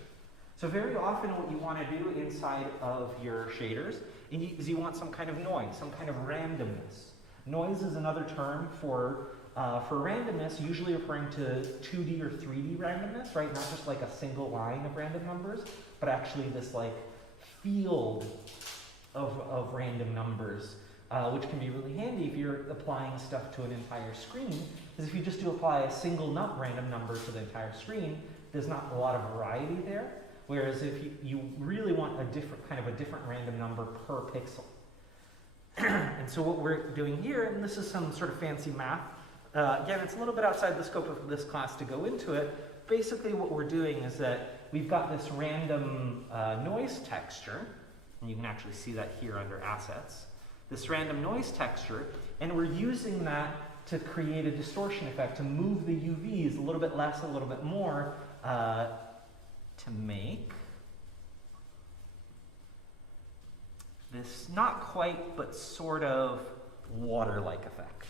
So very often what you want to do inside of your shaders is you want some kind of noise, some kind of randomness. Noise is another term for randomness, usually referring to 2D or 3D randomness, right? Not just like a single line of random numbers, but actually this like field of random numbers, which can be really handy if you're applying stuff to an entire screen, because if you just apply a single random number to the entire screen, there's not a lot of variety there. Whereas if you really want a different random number per pixel. And so what we're doing here, and this is some sort of fancy math, again, it's a little bit outside the scope of this class to go into it. Basically what we're doing is that we've got this random noise texture, and you can actually see that here under assets, this random noise texture, and we're using that to create a distortion effect, to move the UVs a little bit less, a little bit more, to make this not quite, but sort of water-like effect.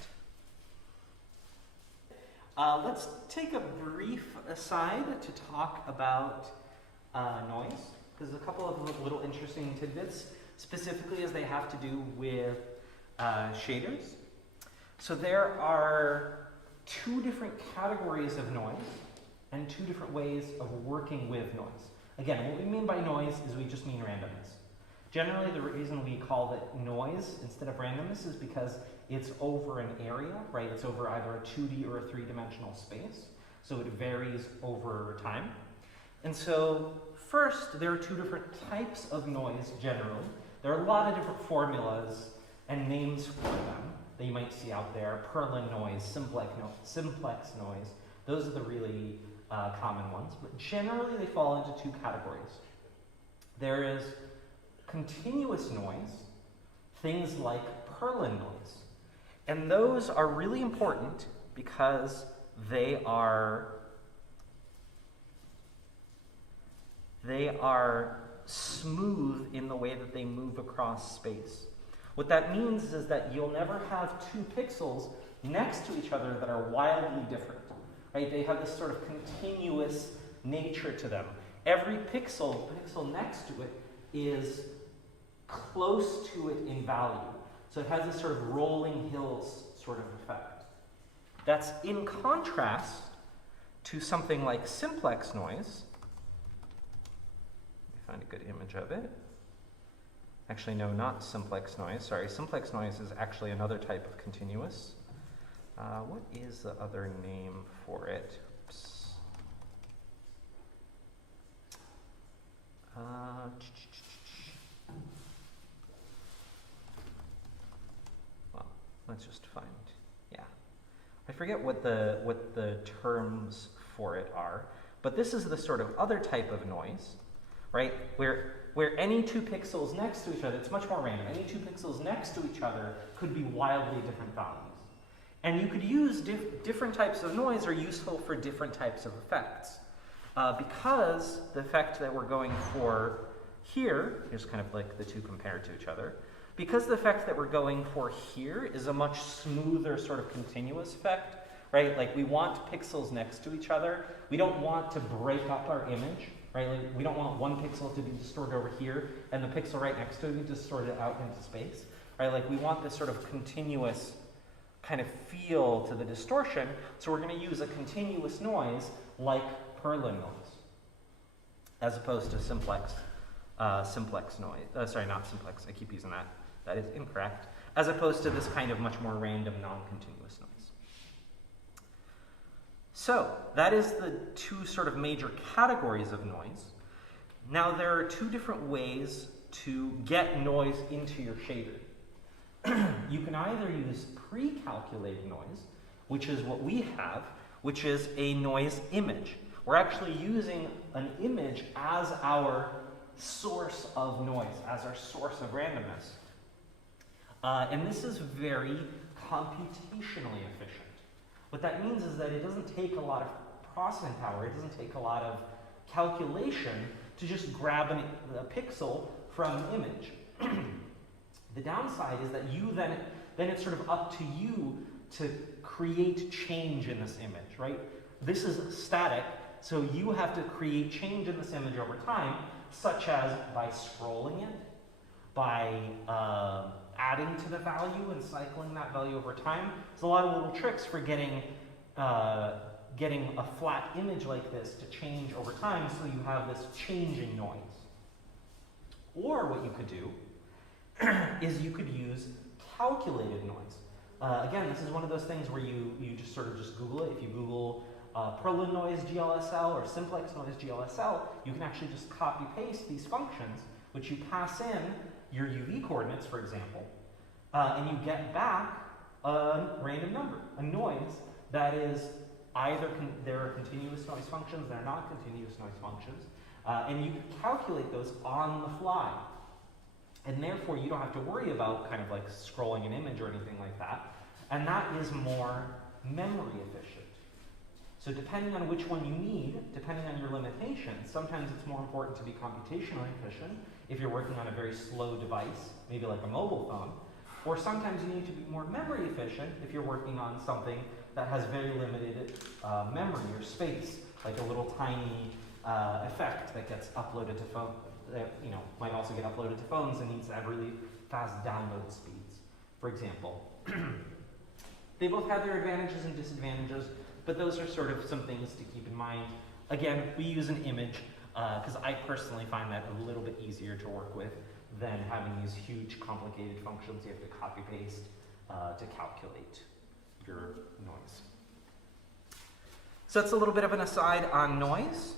Let's take a brief aside to talk about noise. There's a couple of little interesting tidbits, specifically as they have to do with shaders. So there are two different categories of noise and two different ways of working with noise. Again, what we mean by noise is we just mean randomness. Generally, the reason we call it noise instead of randomness is because it's over an area, right? It's over either a 2D or a 3-dimensional space, so it varies over time. And so first, there are two different types of noise generally. There are a lot of different formulas and names for them that you might see out there. Perlin noise, simplex noise. Those are the really common ones. But generally, they fall into two categories. There is continuous noise, things like Perlin noise. And those are really important because they are smooth in the way that they move across space. What that means is that you'll never have two pixels next to each other that are wildly different. Right? They have this sort of continuous nature to them. Every pixel next to it is close to it in value. So it has this sort of rolling hills sort of effect. That's in contrast to something like simplex noise. Let me find a good image of it. Actually, no, not simplex noise. Sorry, simplex noise is actually another type of continuous. What is the other name for it? Oops. Well, let's just find. Yeah, I forget what the terms for it are, but this is the sort of other type of noise, right? Where any two pixels next to each other, it's much more random. Any two pixels next to each other could be wildly different values. And you could use different types of noise are useful for different types of effects. Because the effect that we're going for here's kind of like the two compared to each other. Because the effect that we're going for here is a much smoother sort of continuous effect, right? Like we want pixels next to each other. We don't want to break up our image, right? Like we don't want one pixel to be distorted over here and the pixel right next to it be distorted out into space, right? Like we want this sort of continuous kind of feel to the distortion, so we're going to use a continuous noise like Perlin noise, as opposed to simplex noise. Sorry, not simplex. I keep using that. That is incorrect. As opposed to this kind of much more random, non-continuous noise. So that is the two sort of major categories of noise. Now there are two different ways to get noise into your shader. You can either use pre-calculated noise, which is what we have, which is a noise image. We're actually using an image as our source of noise, as our source of randomness. And this is very computationally efficient. What that means is that it doesn't take a lot of processing power, it doesn't take a lot of calculation to just grab a pixel from an image. The downside is that then it's sort of up to you to create change in this image, right? This is static, so you have to create change in this image over time, such as by scrolling it, by adding to the value and cycling that value over time. There's a lot of little tricks for getting a flat image like this to change over time, so you have this changing noise. Or what you could do is you could use calculated noise. Again, this is one of those things where you just sort of just Google it. If you Google Perlin noise GLSL or simplex noise GLSL, you can actually just copy-paste these functions, which you pass in your UV coordinates, for example, and you get back a random number, a noise that is either there are continuous noise functions, there are not continuous noise functions, and you can calculate those on the fly. And therefore, you don't have to worry about kind of like scrolling an image or anything like that. And that is more memory efficient. So depending on which one you need, depending on your limitations, sometimes it's more important to be computationally efficient if you're working on a very slow device, maybe like a mobile phone. Or sometimes you need to be more memory efficient if you're working on something that has very limited memory or space, like a little tiny effect that gets uploaded to phone. That might also get uploaded to phones and needs to have really fast download speeds, for example. They both have their advantages and disadvantages, but those are sort of some things to keep in mind. Again, we use an image because I personally find that a little bit easier to work with than having these huge complicated functions you have to copy-paste to calculate your noise. So that's a little bit of an aside on noise.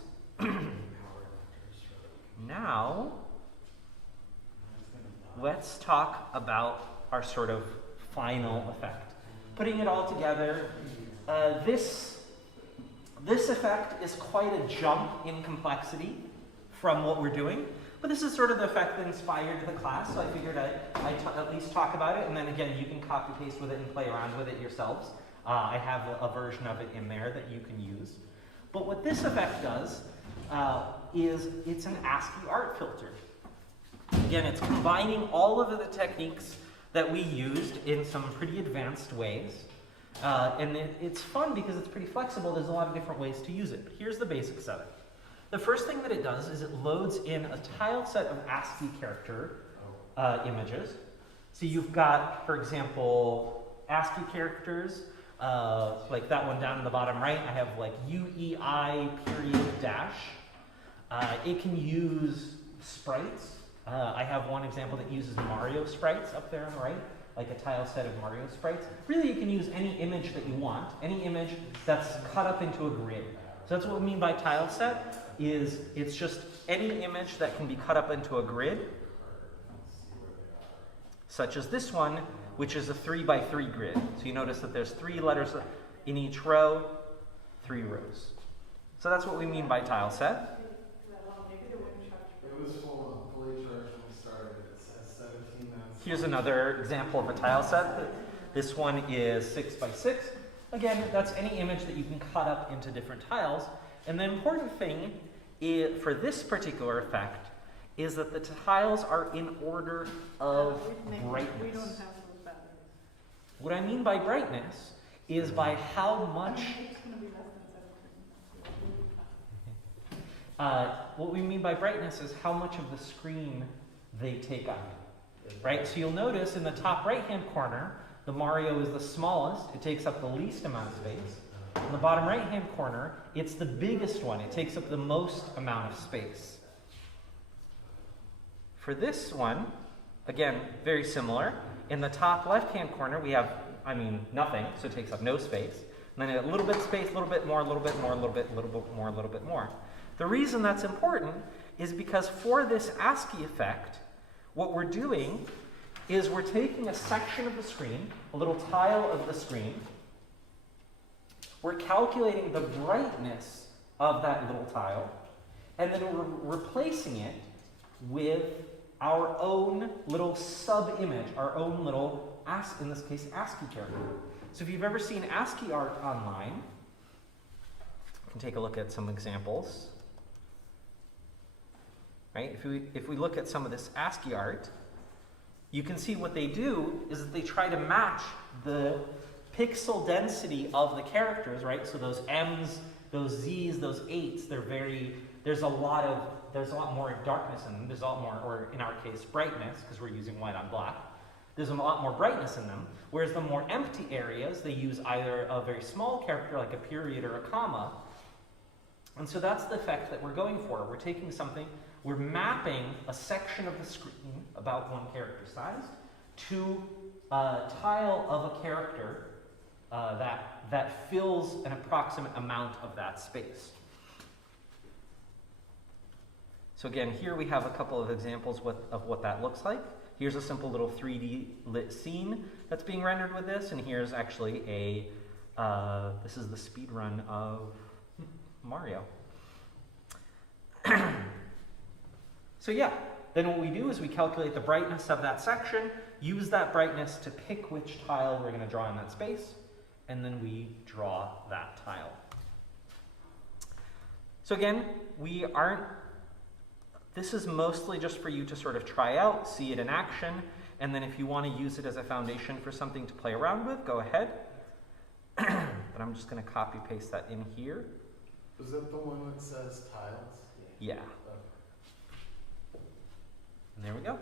let's talk about our sort of final effect. Putting it all together, this effect is quite a jump in complexity from what we're doing, but this is sort of the effect that inspired the class, so I figured I'd at least talk about it, and then again, you can copy paste with it and play around with it yourselves. I have a version of it in there that you can use. But what this effect does is it's an ASCII art filter. Again, it's combining all of the techniques that we used in some pretty advanced ways. And it's fun because it's pretty flexible. There's a lot of different ways to use it. But here's the basics of it. The first thing that it does is it loads in a tile set of ASCII character images. So you've got, for example, ASCII characters, like that one down in the bottom right. I have like UEI period dash. It can use sprites. I have one example that uses Mario sprites up there on the right, like a tile set of Mario sprites. Really, you can use any image that you want, any image that's cut up into a grid. So that's what we mean by tile set, is it's just any image that can be cut up into a grid, such as this one, which is a 3x3 grid. So you notice that there's 3 letters in each row, 3 rows. So that's what we mean by tile set. It was fully charged when we started. It says 17 minutes. Here's another example of a tile set. This one is 6x6. Again, that's any image that you can cut up into different tiles. And the important thing for this particular effect is that the tiles are in order of brightness. We don't have those batteries. What I mean by brightness is by how much... It's going to be less than 17. what we mean by brightness is how much of the screen they take up, right? So you'll notice in the top right-hand corner, the Mario is the smallest. It takes up the least amount of space. In the bottom right-hand corner, it's the biggest one. It takes up the most amount of space. For this one, again, very similar. In the top left-hand corner, we have, nothing, so it takes up no space. And then a little bit of space, a little bit more, a little bit more, a little bit more, a little bit more. The reason that's important is because for this ASCII effect, what we're doing is we're taking a section of the screen, a little tile of the screen, we're calculating the brightness of that little tile, and then we're replacing it with our own little sub-image, our own little, in this case, ASCII character. So if you've ever seen ASCII art online, you can take a look at some examples. Right? If we look at some of this ASCII art, you can see what they do is that they try to match the pixel density of the characters, right? So those M's, those Z's, those 8's, there's a lot more darkness in them. There's a lot more, or in our case, brightness, because we're using white on black. There's a lot more brightness in them, whereas the more empty areas, they use either a very small character like a period or a comma. And so that's the effect that we're going for. We're taking something, we're mapping a section of the screen, about one character sized, to a tile of a character that fills an approximate amount of that space. So again, here we have a couple of examples of what that looks like. Here's a simple little 3D lit scene that's being rendered with this, and here's actually this is the speed run of Mario. So yeah, then what we do is we calculate the brightness of that section, use that brightness to pick which tile we're going to draw in that space, and then we draw that tile. So again, this is mostly just for you to sort of try out, see it in action, and then if you want to use it as a foundation for something to play around with, go ahead. But I'm just going to copy paste that in here. Is that the one that says tiles? Yeah. And there we go.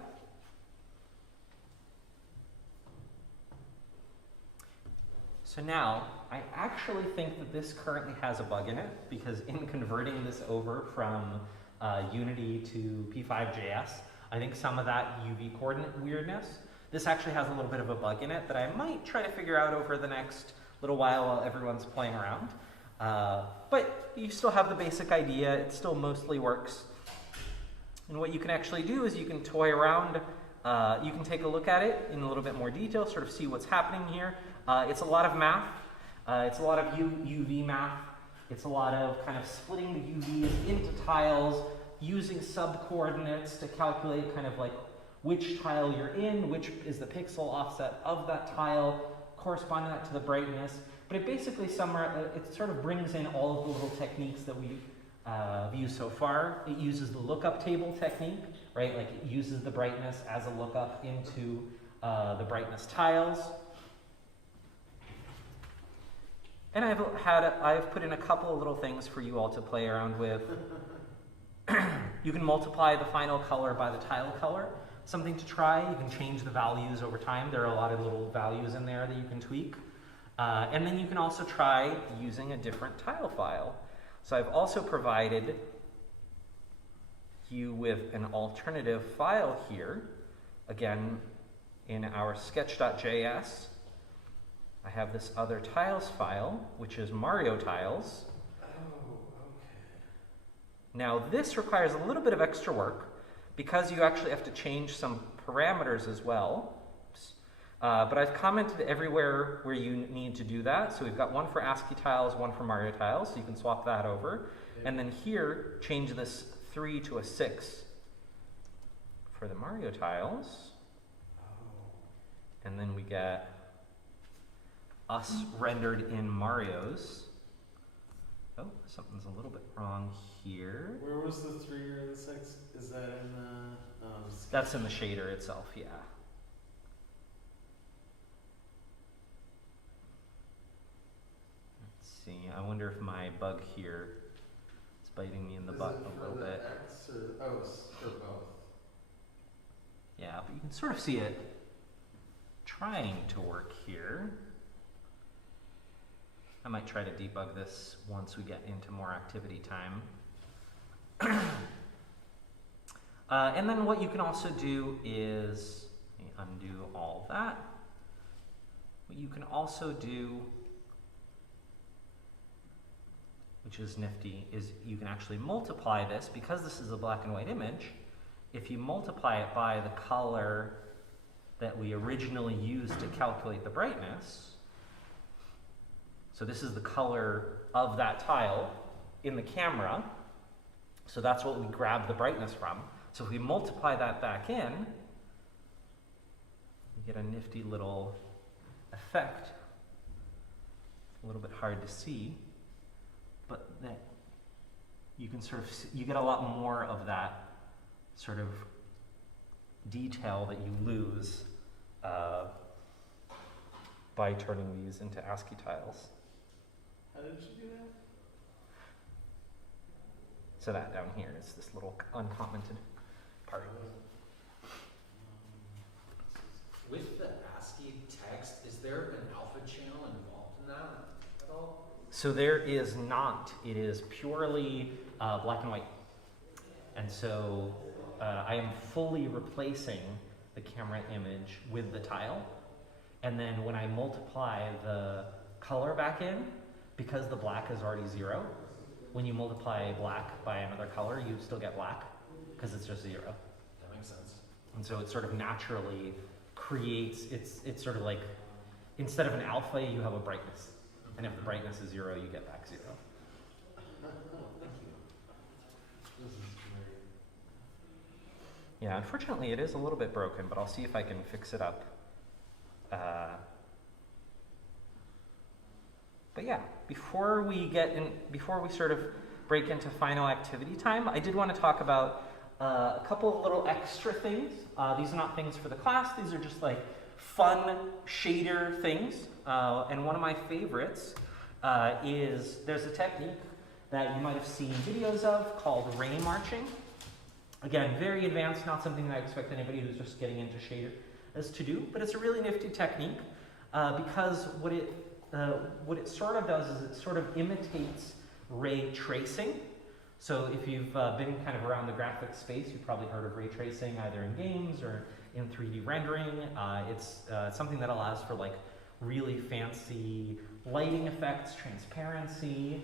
So now, I actually think that this currently has a bug in it, because in converting this over from Unity to P5.js, I think some of that UV coordinate weirdness, this actually has a little bit of a bug in it that I might try to figure out over the next little while everyone's playing around. But you still have the basic idea, it still mostly works. And what you can actually do is you can toy around You can take a look at it in a little bit more detail, sort of see what's happening here. It's a lot of math. It's a lot of UV math. It's a lot of kind of splitting the UVs into tiles, using sub-coordinates to calculate kind of like which tile you're in, which is the pixel offset of that tile, corresponding that to the brightness. But it basically it sort of brings in all of the little techniques that we've used so far. It uses the lookup table technique, right? Like it uses the brightness as a lookup into the brightness tiles. And I've put in a couple of little things for you all to play around with. You can multiply the final color by the tile color. Something to try. You can change the values over time. There are a lot of little values in there that you can tweak. And then you can also try using a different tile file. So I've also provided you with an alternative file here. Again, in our sketch.js, I have this other tiles file, which is Mario tiles. Oh, okay. Now this requires a little bit of extra work because you actually have to change some parameters as well. But I've commented everywhere where you need to do that. So we've got one for ASCII tiles, one for Mario tiles, so you can swap that over. And then here, change this 3 to a 6 for the Mario tiles. And then we get us rendered in Mario's. Oh, something's a little bit wrong here. Where was the 3 or the 6? Is that in the... That's in the shader itself, yeah. See, I wonder if my bug here is biting me in the butt a little bit. X or, oh, it's for both. Yeah, but you can sort of see it trying to work here. I might try to debug this once we get into more activity time. And then what you can also do is, let me undo all that. What you can also do, which is nifty, is you can actually multiply this, because this is a black and white image, if you multiply it by the color that we originally used to calculate the brightness, so this is the color of that tile in the camera, so that's what we grab the brightness from. So if we multiply that back in, we get a nifty little effect. A little bit hard to see, but that you can sort of see, you get a lot more of that sort of detail that you lose by turning these into ASCII tiles. How did you do that? So that down here is this little uncommented part. With the ASCII text, is there an alpha channel involved in that at all? So there is not. It is purely black and white. And so I am fully replacing the camera image with the tile. And then when I multiply the color back in, because the black is already 0, when you multiply black by another color, you still get black, because it's just 0. That makes sense. And so it sort of naturally creates, it's sort of like, instead of an alpha, you have a brightness. And if the brightness is 0, you get back 0. Thank you. This is great. Yeah, unfortunately it is a little bit broken, but I'll see if I can fix it up. But yeah, before we sort of break into final activity time, I did want to talk about a couple of little extra things. These are not things for the class, these are just like fun shader things. And one of my favorites is, there's a technique that you might have seen videos of called ray marching. Again, very advanced, not something that I expect anybody who's just getting into shaders to do, but it's a really nifty technique because what it sort of does is it sort of imitates ray tracing. So if you've been kind of around the graphics space, you've probably heard of ray tracing either in games or in 3D rendering. It's something that allows for like really fancy lighting effects, transparency.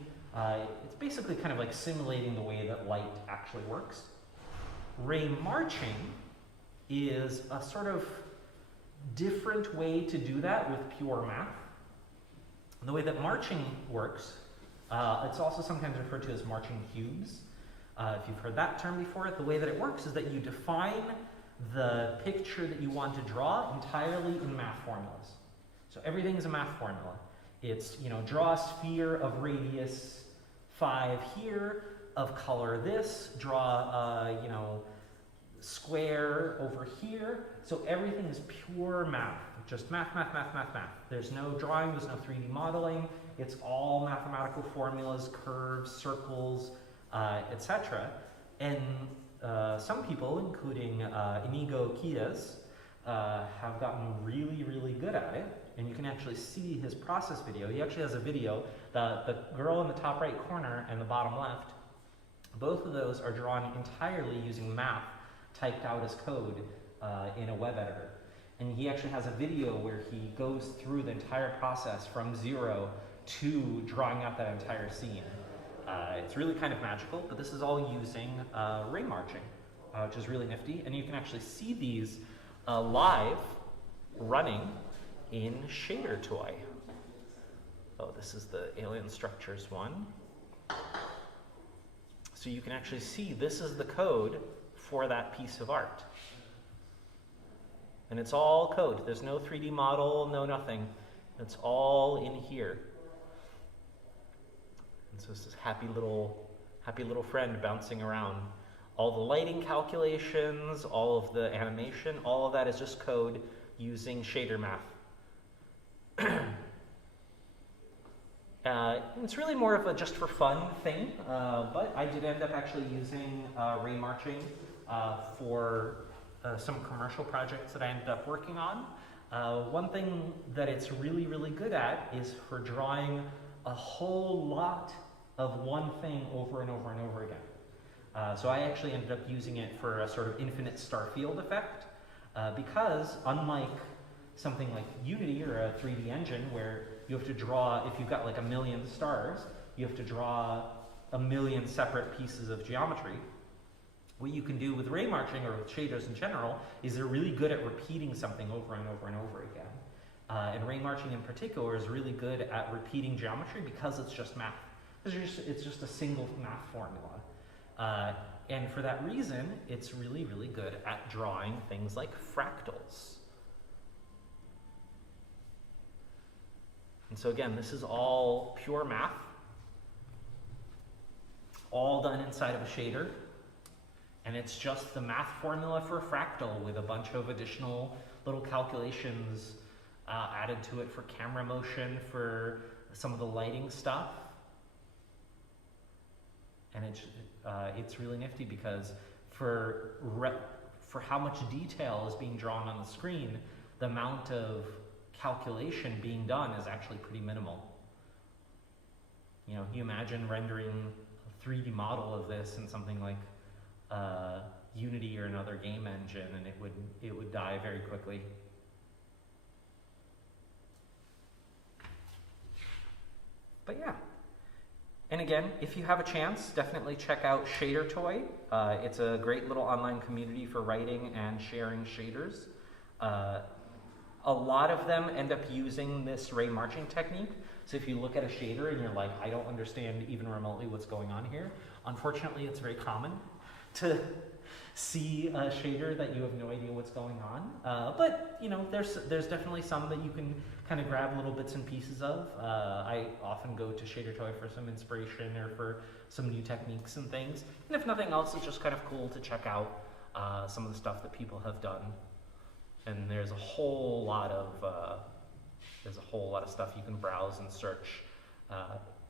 It's basically kind of like simulating the way that light actually works. Ray marching is a sort of different way to do that with pure math. The way that marching works, it's also sometimes referred to as marching cubes. If you've heard that term before, the way that it works is that you define the picture that you want to draw entirely in math formulas. So everything is a math formula. It's, draw a sphere of radius 5 here, of color this, draw square over here. So everything is pure math, just math, math, math, math, math. There's no drawing, there's no 3D modeling. It's all mathematical formulas, curves, circles, etc. And some people, including Inigo Quies, have gotten really, really good at it. And you can actually see his process video. He actually has a video. The girl in the top right corner and the bottom left, both of those are drawn entirely using math typed out as code in a web editor. And he actually has a video where he goes through the entire process from 0 to drawing out that entire scene. It's really kind of magical, but this is all using ray marching, which is really nifty. And you can actually see these live running in Shader Toy. Oh, this is the alien structures one. So you can actually see this is the code for that piece of art. And it's all code. There's no 3D model, no nothing. It's all in here. And so it's this happy little friend bouncing around. All the lighting calculations, all of the animation, all of that is just code using shader math. It's really more of a just for fun thing, but I did end up actually using ray marching for some commercial projects that I ended up working on. One thing that it's really, really good at is for drawing a whole lot of one thing over and over and over again. So I actually ended up using it for a sort of infinite star field effect, because unlike something like Unity or a 3D engine where you have to draw, if you've got like 1 million stars, you have to draw 1 million separate pieces of geometry. What you can do with ray marching or with shaders in general is they're really good at repeating something over and over and over again. And ray marching in particular is really good at repeating geometry because it's just math. It's just a single math formula. And for that reason, it's really, really good at drawing things like fractals. And so again, this is all pure math, all done inside of a shader. And it's just the math formula for a fractal with a bunch of additional little calculations added to it for camera motion, for some of the lighting stuff. And it's really nifty because for how much detail is being drawn on the screen, the amount of calculation being done is actually pretty minimal. You imagine rendering a 3D model of this in something like Unity or another game engine, and it would die very quickly. But yeah. And again, if you have a chance, definitely check out Shader Toy. It's a great little online community for writing and sharing shaders. A lot of them end up using this ray marching technique. So if you look at a shader and you're like, I don't understand even remotely what's going on here, unfortunately it's very common to see a shader that you have no idea what's going on. But there's definitely some that you can kind of grab little bits and pieces of. I often go to Shader Toy for some inspiration or for some new techniques and things. And if nothing else, it's just kind of cool to check out some of the stuff that people have done. And there's a whole lot of stuff you can browse and search,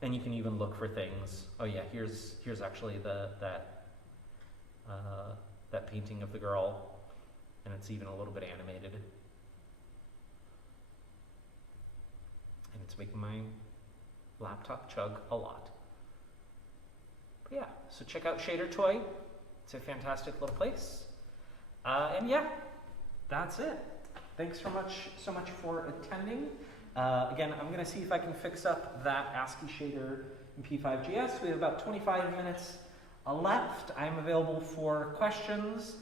and you can even look for things. Oh yeah, here's actually that painting of the girl, and it's even a little bit animated. And it's making my laptop chug a lot. But yeah, so check out Shader Toy. It's a fantastic little place. And yeah, that's it. Thanks so much for attending. Again, I'm going to see if I can fix up that ASCII shader in P5GS. We have about 25 minutes left. I'm available for questions.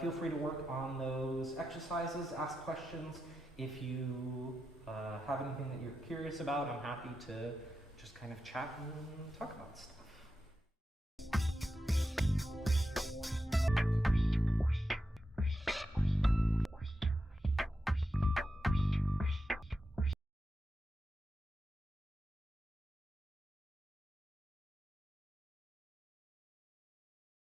Feel free to work on those exercises, ask questions. If you have anything that you're curious about, I'm happy to just kind of chat and talk about stuff.